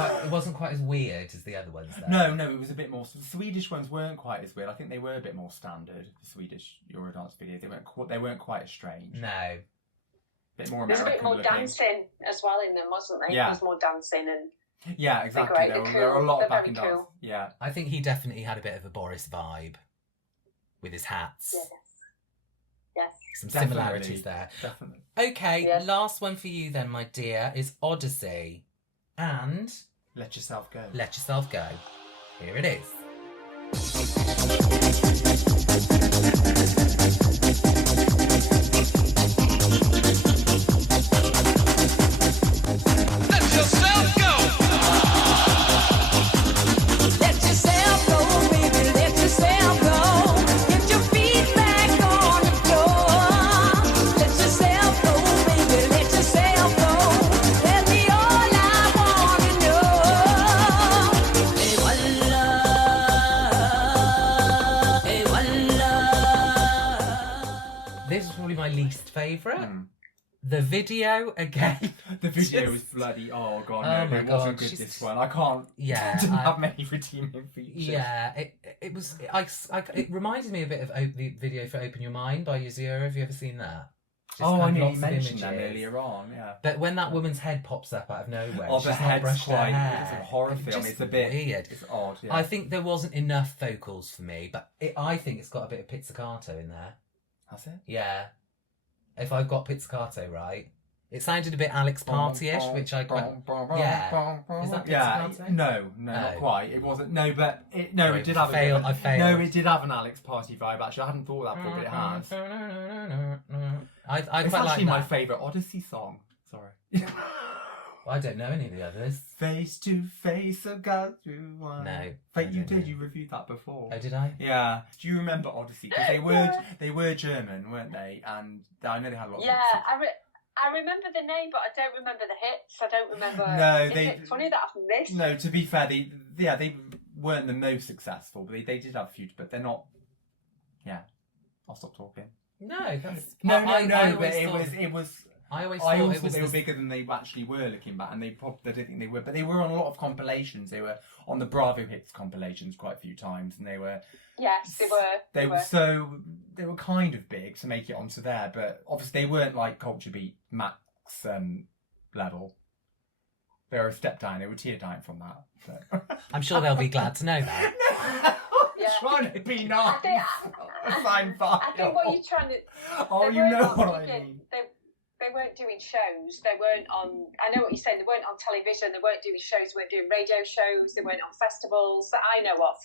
quite as weird as the other ones, though. No, it was a bit more. The Swedish ones weren't quite as weird. I think they were a bit more standard. The Swedish Eurodance videos, they weren't quite as strange. No. Bit more There's American a bit more looking. dancing as well in them, wasn't there? Yeah. There's more dancing and. Yeah, exactly. There were a lot of They're backing very dance. cool. Yeah. I think he definitely had a bit of a Boris vibe with his hats. Yes. Some Definitely. similarities there. Definitely. Okay, last one for you then, my dear, is Odyssey. And Let Yourself Go. Let Yourself Go. Here it is. Let yourself go. Let yourself go, baby, let yourself go. Get your feet back on the floor. Let yourself go, baby, let yourself go. Tell me all I wanna know. Hey, one love, hey, one love. This is probably my least favourite. The video, again. The video was bloody. Oh god, no, Oh my it wasn't God, good. she's- This one, I can't. Yeah, didn't I- have many redeeming features. Yeah, it was. It reminded me a bit of the video for "Open Your Mind" by Yazura. Have you ever seen that? Just Oh, I kind of knew lots you of mentioned that images. earlier on. Yeah. But when that woman's head pops up out of nowhere, Oh, she's the not head's brushed her quite. hair. It's a horror It's film. just It's a bit weird. It's odd. Yeah. I think there wasn't enough vocals for me, but I think it's got a bit of pizzicato in there. Has it? Yeah, if I've got pizzicato right, it sounded a bit Alex Party-ish, which I quite. Yeah. Is that Yeah. pizzicato? No, not quite. It wasn't. No, but it Wait, did have failed, a. I failed. No, it did have an Alex Party vibe. Actually, I hadn't thought that before, but it has. I It's quite like actually my that. favourite Odyssey song. Sorry. I don't know any of the others. Face to face, I've got to one. No, I But you don't did. know. You reviewed that before. Oh, did I? Yeah. Do you remember Odyssey? Because they were German, weren't they? And I know they had a lot of Yeah, hits. I remember the name, but I don't remember the hits. I don't remember. No, Isn't it funny that I've missed? No, to be fair, they weren't the most successful, but they did have a few, but they're not. Yeah, I'll stop talking. No, that's No, I but always it was. I always I thought always it thought was they were this- bigger than they actually were looking back, and I didn't think they were, but they were on a lot of compilations. They were on the Bravo Hits compilations quite a few times, and they were. Yes, they were. They were they were kind of big to make it onto there, but obviously they weren't like Culture Beat Maxx level. They were a step down. They were tier down from that. So. I'm sure they'll be glad to know that. Yeah. Trying to be nice. I think what you're trying to. Oh, they you weren't know on what I fucking- mean. They weren't doing shows. They weren't on. I know what you're saying. They weren't on television. They weren't doing shows. They weren't doing radio shows. They weren't on festivals that I know of.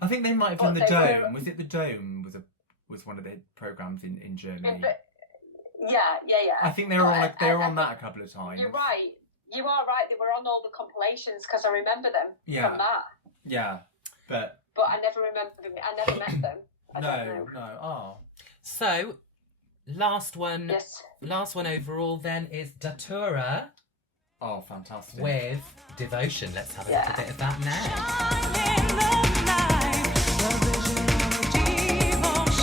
I think they might have done the But they Dome. were- Was it the Dome? Was one of the programs in Germany? But, yeah. I think they were on. But They were I on that a couple of times. You're right. You are right. They were on all the compilations because I remember them from that. Yeah, but But I never remember them. I never met them. I don't know. no. Oh, So, last one Yes. overall then is Datura oh, fantastic. with Devotion. Let's have a Yeah. little bit of that now. In the night, the vision of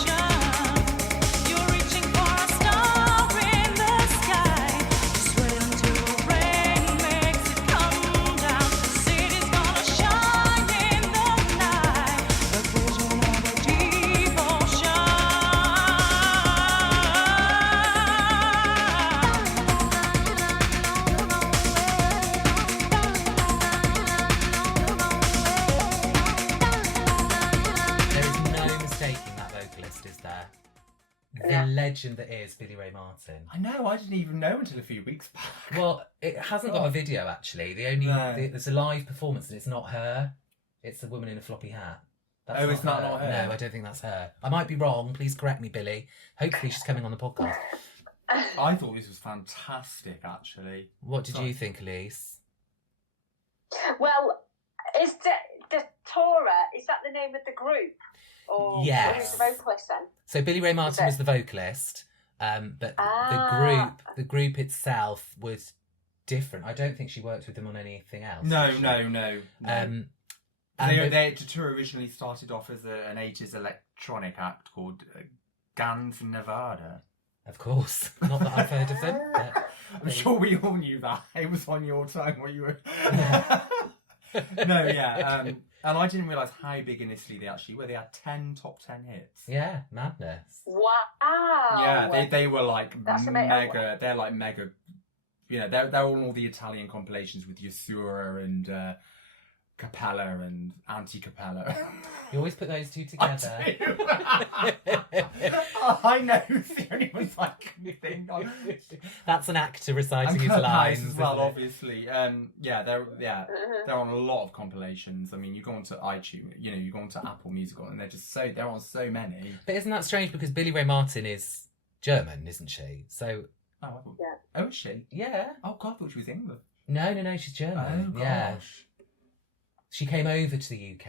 devotion. You're reaching for a star in the sky. Sweat until the rain makes it the legend that is Billy Ray Martin. I know, I didn't even know until a few weeks back. Well, it hasn't got a video actually. There's a live performance and it's not her. It's the woman in a floppy hat. That's it's not her. No, I don't think that's her. I might be wrong. Please correct me, Billy. Hopefully she's coming on the podcast. I thought this was fantastic, actually. What did you think, Elyse? Well, is the Tora, is that the name of the group? Or Yes. who's the vocalist then? So Billy Ray Martin it? was the vocalist, but the group itself was different. I don't think she worked with them on anything else. No. And The tour originally started off as an 80s electronic act called Gans Nevada. of course, not that I've heard of them. But I'm sure we all knew that. It was on your tongue what you were... No, yeah. And I didn't realise how big in Italy they actually were. They had 10 top 10 hits. Yeah, madness. Wow. Yeah, they were like That's amazing. mega. They're like mega. You know, they're on all the Italian compilations with Yasura and Capella and Anti-Capella. You always put those two together. I know, it's the only ones I can think of. That's an actor reciting And his Kurt lines Nice as well, isn't it? obviously. They're on a lot of compilations. I mean, you go onto iTunes, you go onto Apple Music, and they're on so many. But isn't that strange? Because Billy Ray Martin is German, isn't she? So Oh, I thought, Yeah. oh, is she? yeah. Oh God, I thought she was English. No, she's German. Oh Yeah. gosh. She came over to the UK,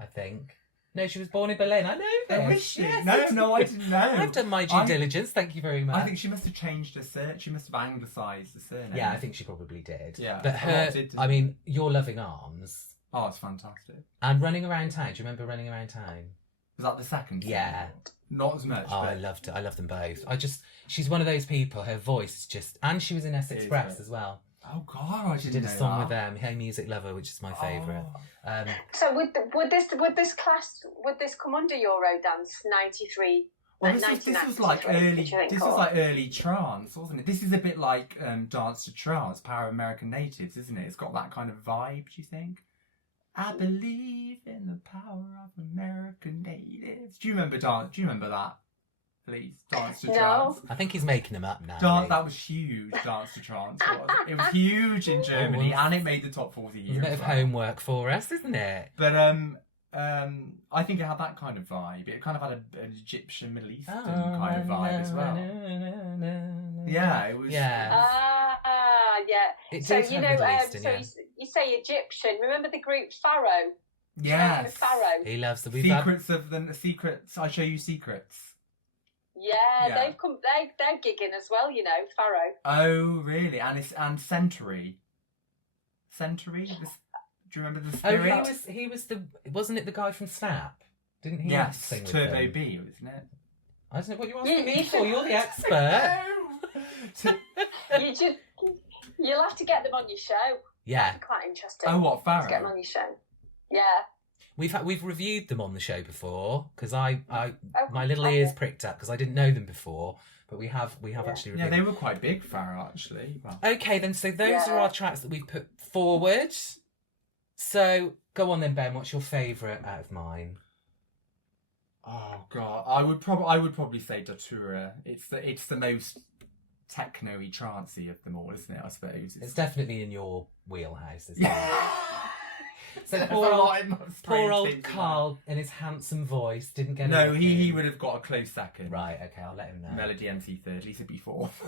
I think. No, she was born in Berlin. I know this. Oh, is she? Yes, No, I didn't know. I've done my due diligence. Thank you very much. I think she must have changed her surname. She must have anglicised the surname. Yeah, I think she probably did. Yeah, But a her, lot did. I mean, Your Loving Arms Oh, it's fantastic. and Running Around Town. Do you remember Running Around Town? Was that the second? Yeah. single? Not as much. Oh, but I loved it. I love them both. She's one of those people, her voice is just, and she was in Essex Is Express it? as well. Oh God, I She didn't did a know song that. with them, Hey Music Lover, which is my favourite. Oh. So would this come under Eurodance 93? Well, like this was 1993, like early. do you think, This or- was like early trance, wasn't it? This is a bit like Dance to Trance, Power of American Natives, isn't it? It's got that kind of vibe. Do you think? I believe in the power of American natives. Do you remember that? Please, Dance to No. Trance. I think he's making them up now. Dance, mate. that was huge. Dance to Trance. It was huge in Germany, was. and it made the top 40 It's years. a bit of homework for us, isn't it? But I think it had that kind of vibe. It kind of had an Egyptian, Middle Eastern kind of vibe as well. Yeah, it was. Yeah. Yeah. It So did you have know, Middle Eastern, so yeah. you say Egyptian. Remember the group Pharaoh? Yes. Pharaoh. He loves the Secrets of the secrets. I show you secrets. Yeah, Yeah. they've come. They're gigging as well. You know, Pharaoh. Oh, really? And Centauri. Centauri. Do you remember the Oh, spirit? he was the, wasn't it the guy from Snap? Didn't he Yes, sing with Turbo them? B, isn't it? I don't know what you're Yeah, asking me you for. should- You're the expert. You'll have to get them on your show. Yeah, Quite interesting. Oh, what, To get them Pharaoh? on your show. Yeah. we've reviewed them on the show before because I Oh, my little have ears you? pricked up because I didn't know them before, but we have actually Yeah, reviewed. they were quite big, Pharaoh, actually. Well, Okay, then. So those are Yeah. our tracks that we've put forward. So go on then, Ben. What's your favourite out of mine? oh God, I would probably say Datura. It's the most techno-y, trancey of them all, isn't it? I suppose. It's definitely in your wheelhouse, isn't it? Yeah. So There's poor a old, lot in my poor brain old thinking Carl and his handsome voice didn't get that. No, he anything. would have got a close second. Right, okay, I'll let him know. Melody MC third, Lisa B fourth.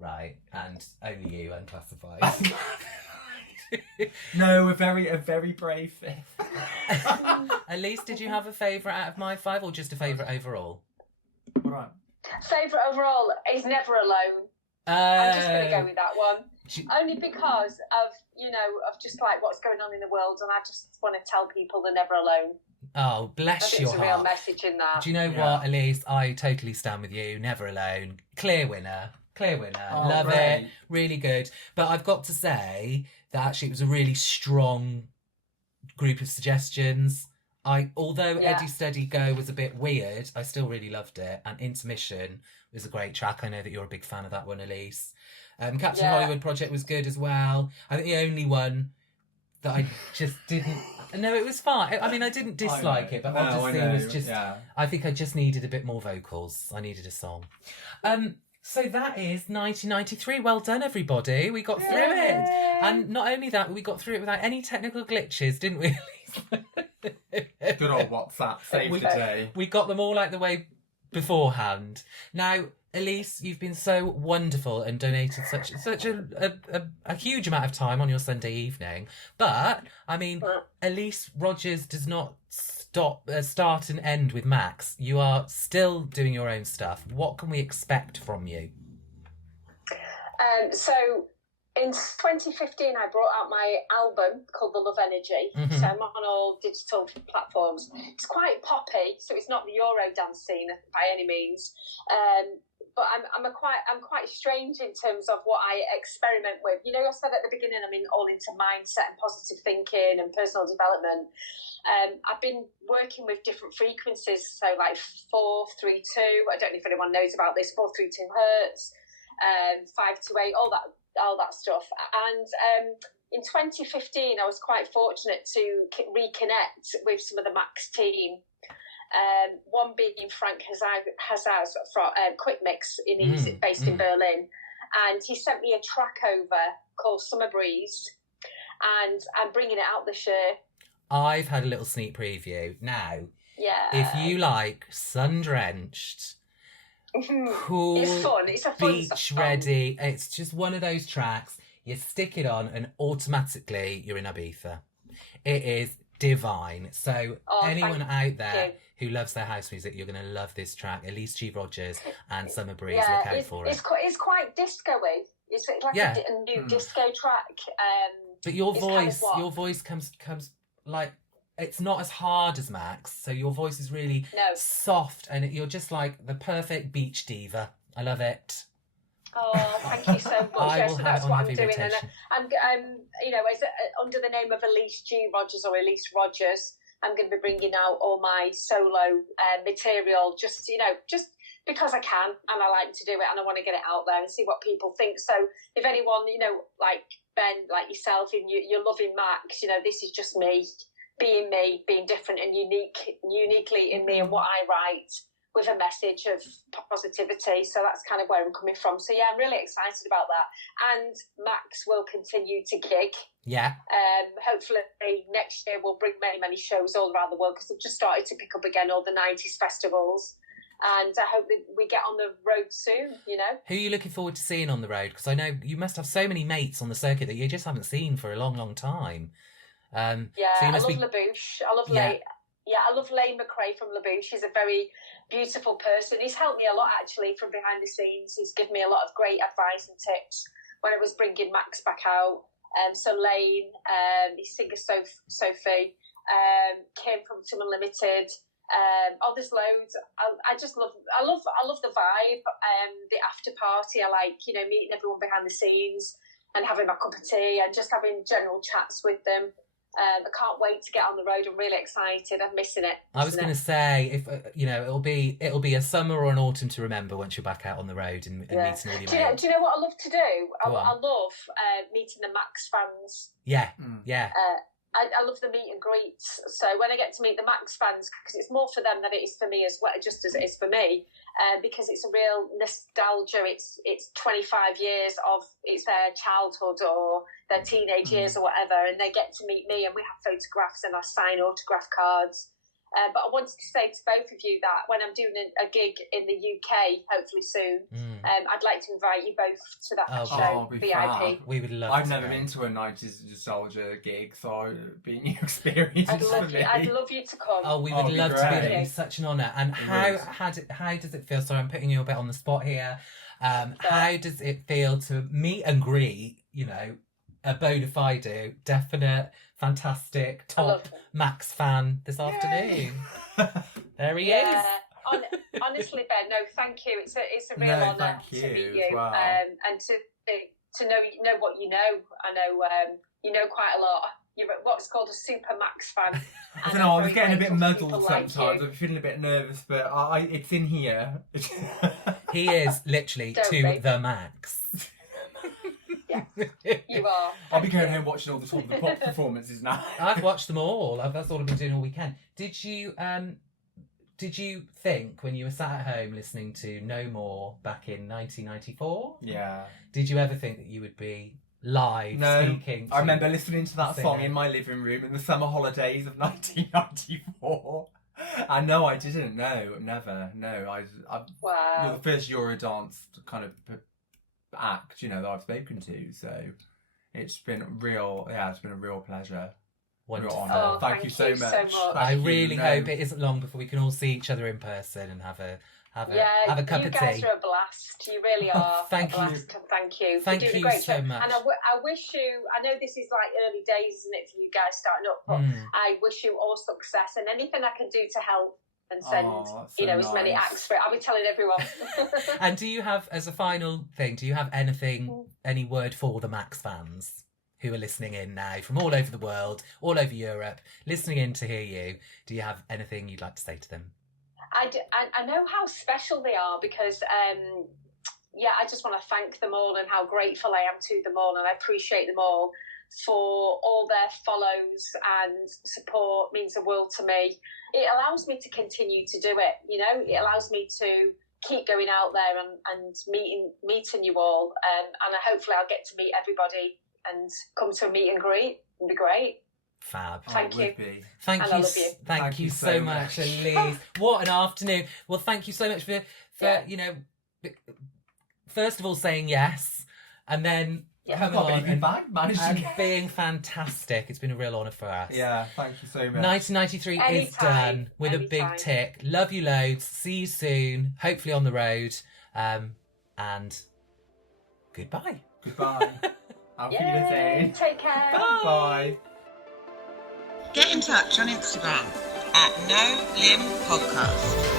Right, and only you unclassified. No, a very brave fifth. Elyse, did you have a favourite out of my five or just a favourite overall? All right. Favourite overall is Never Alone. I'm just going to go with that one. She- Only because of, of just like what's going on in the world, and I just want to tell people they're never alone. Oh, I bless think your there's a real heart. message in that. Do you know Yeah. what, Elyse? I totally stand with you. Never alone. Clear winner. Clear winner. Oh, Love great. it. Really good. But I've got to say that actually it was a really strong group of suggestions. Although Yeah. Eddie Steady Go was a bit weird, I still really loved it. And Intermission was a great track. I know that you're a big fan of that one, Elyse. Captain Yeah. Hollywood Project was good as well. I think the only one that I just didn't. No, it was fine. I mean, I didn't dislike it, but obviously it was just. Yeah. I think I just needed a bit more vocals. I needed a song. So that is 1993. Well done, everybody. We got through it. And not only that, we got through it without any technical glitches, didn't we? Good old WhatsApp, save the day. We got them all out the way beforehand. Now, Elyse, you've been so wonderful and donated such a huge amount of time on your Sunday evening. But, I mean, Elyse Rogers does not start and end with Maxx. You are still doing your own stuff. What can we expect from you? So in 2015, I brought out my album called The Love Energy. Mm-hmm. So I'm on all digital platforms. It's quite poppy, so it's not the Eurodance scene by any means. But I'm quite strange in terms of what I experiment with. You know, I said at the beginning, I'm all into mindset and positive thinking and personal development. I've been working with different frequencies, so like 432. I don't know if anyone knows about this. 432 hertz, 528, all that stuff. And in 2015, I was quite fortunate to reconnect with some of the Maxx team. One being Frank Hazaz from Quick Mix, based in Berlin, and he sent me a track over called Summer Breeze, and I'm bringing it out this year. I've had a little sneak preview. Now, if you like sun-drenched, cool, it's fun. It's a fun beach ready. It's just one of those tracks. You stick it on, and automatically you're in Ibiza. It is divine. So anyone out there who loves their house music, you're going to love this track. Elyse G. Rogers and Summer Breeze. Look out for it. It's quite disco-y. It's like a new disco track. But your voice comes like, it's not as hard as Maxx, so your voice is really soft, and you're just like the perfect beach diva. I love it. Oh, thank you so much. So that's what I'm doing, rotation. and under the name of Elyse G. Rogers or Elyse Rogers, I'm going to be bringing out all my solo material, just because I can, and I like to do it, and I want to get it out there and see what people think. So if anyone, like Ben, like yourself, and you're loving Maxx, this is just me, being different and uniquely in me and what I write, with a message of positivity. So that's kind of where I'm coming from. So yeah, I'm really excited about that. And Maxx will continue to gig. Yeah. Hopefully next year we'll bring many shows all around the world, because they've just started to pick up again all the 90s festivals. And I hope that we get on the road soon, Who are you looking forward to seeing on the road? Because I know you must have so many mates on the circuit that you just haven't seen for a long, long time. So I love LaBouche. I love I love Lane McRae from LaBouche. He's a very beautiful person. He's helped me a lot, actually, from behind the scenes. He's given me a lot of great advice and tips when I was bringing Maxx back out. So Lane, his singer Sophie, Kim from Tim Unlimited. There's loads. I love the vibe. The after party. I like, meeting everyone behind the scenes and having my cup of tea and just having general chats with them. I can't wait to get on the road. I'm really excited. I'm missing it. I was going to say, if it'll be a summer or an autumn to remember once you're back out on the road and meeting all your mates. Do you know what I love to do? I love meeting the Maxx fans. Yeah. I love the meet and greets. So when I get to meet the Maxx fans, because it's more for them than it is for me as well, just as it is for me, because it's a real nostalgia. It's 25 years of it's their childhood or their teenage years or whatever, and they get to meet me, and we have photographs and I sign autograph cards. But I wanted to say to both of you that when I'm doing a gig in the UK, hopefully soon, I'd like to invite you both to that show, VIP. Fab. We would love. I've never been to a 90s nostalgia gig, so it'd be a new experience. I'd love you to come. Oh, we would love to be there. It'd be such an honour. And how does it feel? Sorry, I'm putting you a bit on the spot here. How does it feel to meet and greet? A bona fide, definite, fantastic, top Maxx fan this afternoon. There he is. Honestly, Ben, no, thank you. It's a real honour to meet you, well. And to know what you know. I know you know quite a lot. You're what's called a super Maxx fan. I don't know. I was getting a bit muddled sometimes. I'm feeling a bit nervous, but it's in here. He is literally to the max. Yeah, you are. I'll be going home watching all the Top of the Pop performances now. I've watched them all. That's all I've been doing all weekend. Did you think when you were sat at home listening to No More back in 1994? Yeah. Did you ever think that you would be live speaking? I remember listening to that song singer? in my living room in the summer holidays of 1994. And no, I didn't. No, never. No, Wow. you're the first Eurodance kind of act, that I've spoken to. So it's been a real pleasure. Wonderful. Real honour. Oh, thank you so much. much. I Thank you. really No. hope it isn't long before we can all see each other in person and have a cup You of guys tea. are a blast. You really are. Thank a you. blast. Thank you. Thank You're doing you a great so job. much. And I wish you. I know this is like early days, isn't it, for you guys starting up? But I wish you all success and anything I can do to help and send that's so as many nice. acts for it. I'll be telling everyone. And do you have, as a final thing, do you have any word for the Maxx fans who are listening in now from all over the world, all over Europe, listening in to hear you? Do you have anything you'd like to say to them? I know how special they are because, I just want to thank them all and how grateful I am to them all, and I appreciate them all for all their follows and support. Means the world to me. It allows me to continue to do it. It allows me to keep going out there and meeting you all, and hopefully I'll get to meet everybody and come to a meet and greet. It'd be great. Fab. Thank you. Thank And you. I love you. Thank you so much, Elyse. What an afternoon. Well, thank you so much for first of all saying yes, and then coming on and being fantastic. It's been a real honour for us. Yeah, thank you so much. 1993 is Anytime, done with a big anytime. tick. Love you loads. See you soon. Hopefully on the road. And goodbye. Goodbye. Auf Yay, Wiedersehen. take care. Bye. Get in touch on Instagram at No Lim Podcast.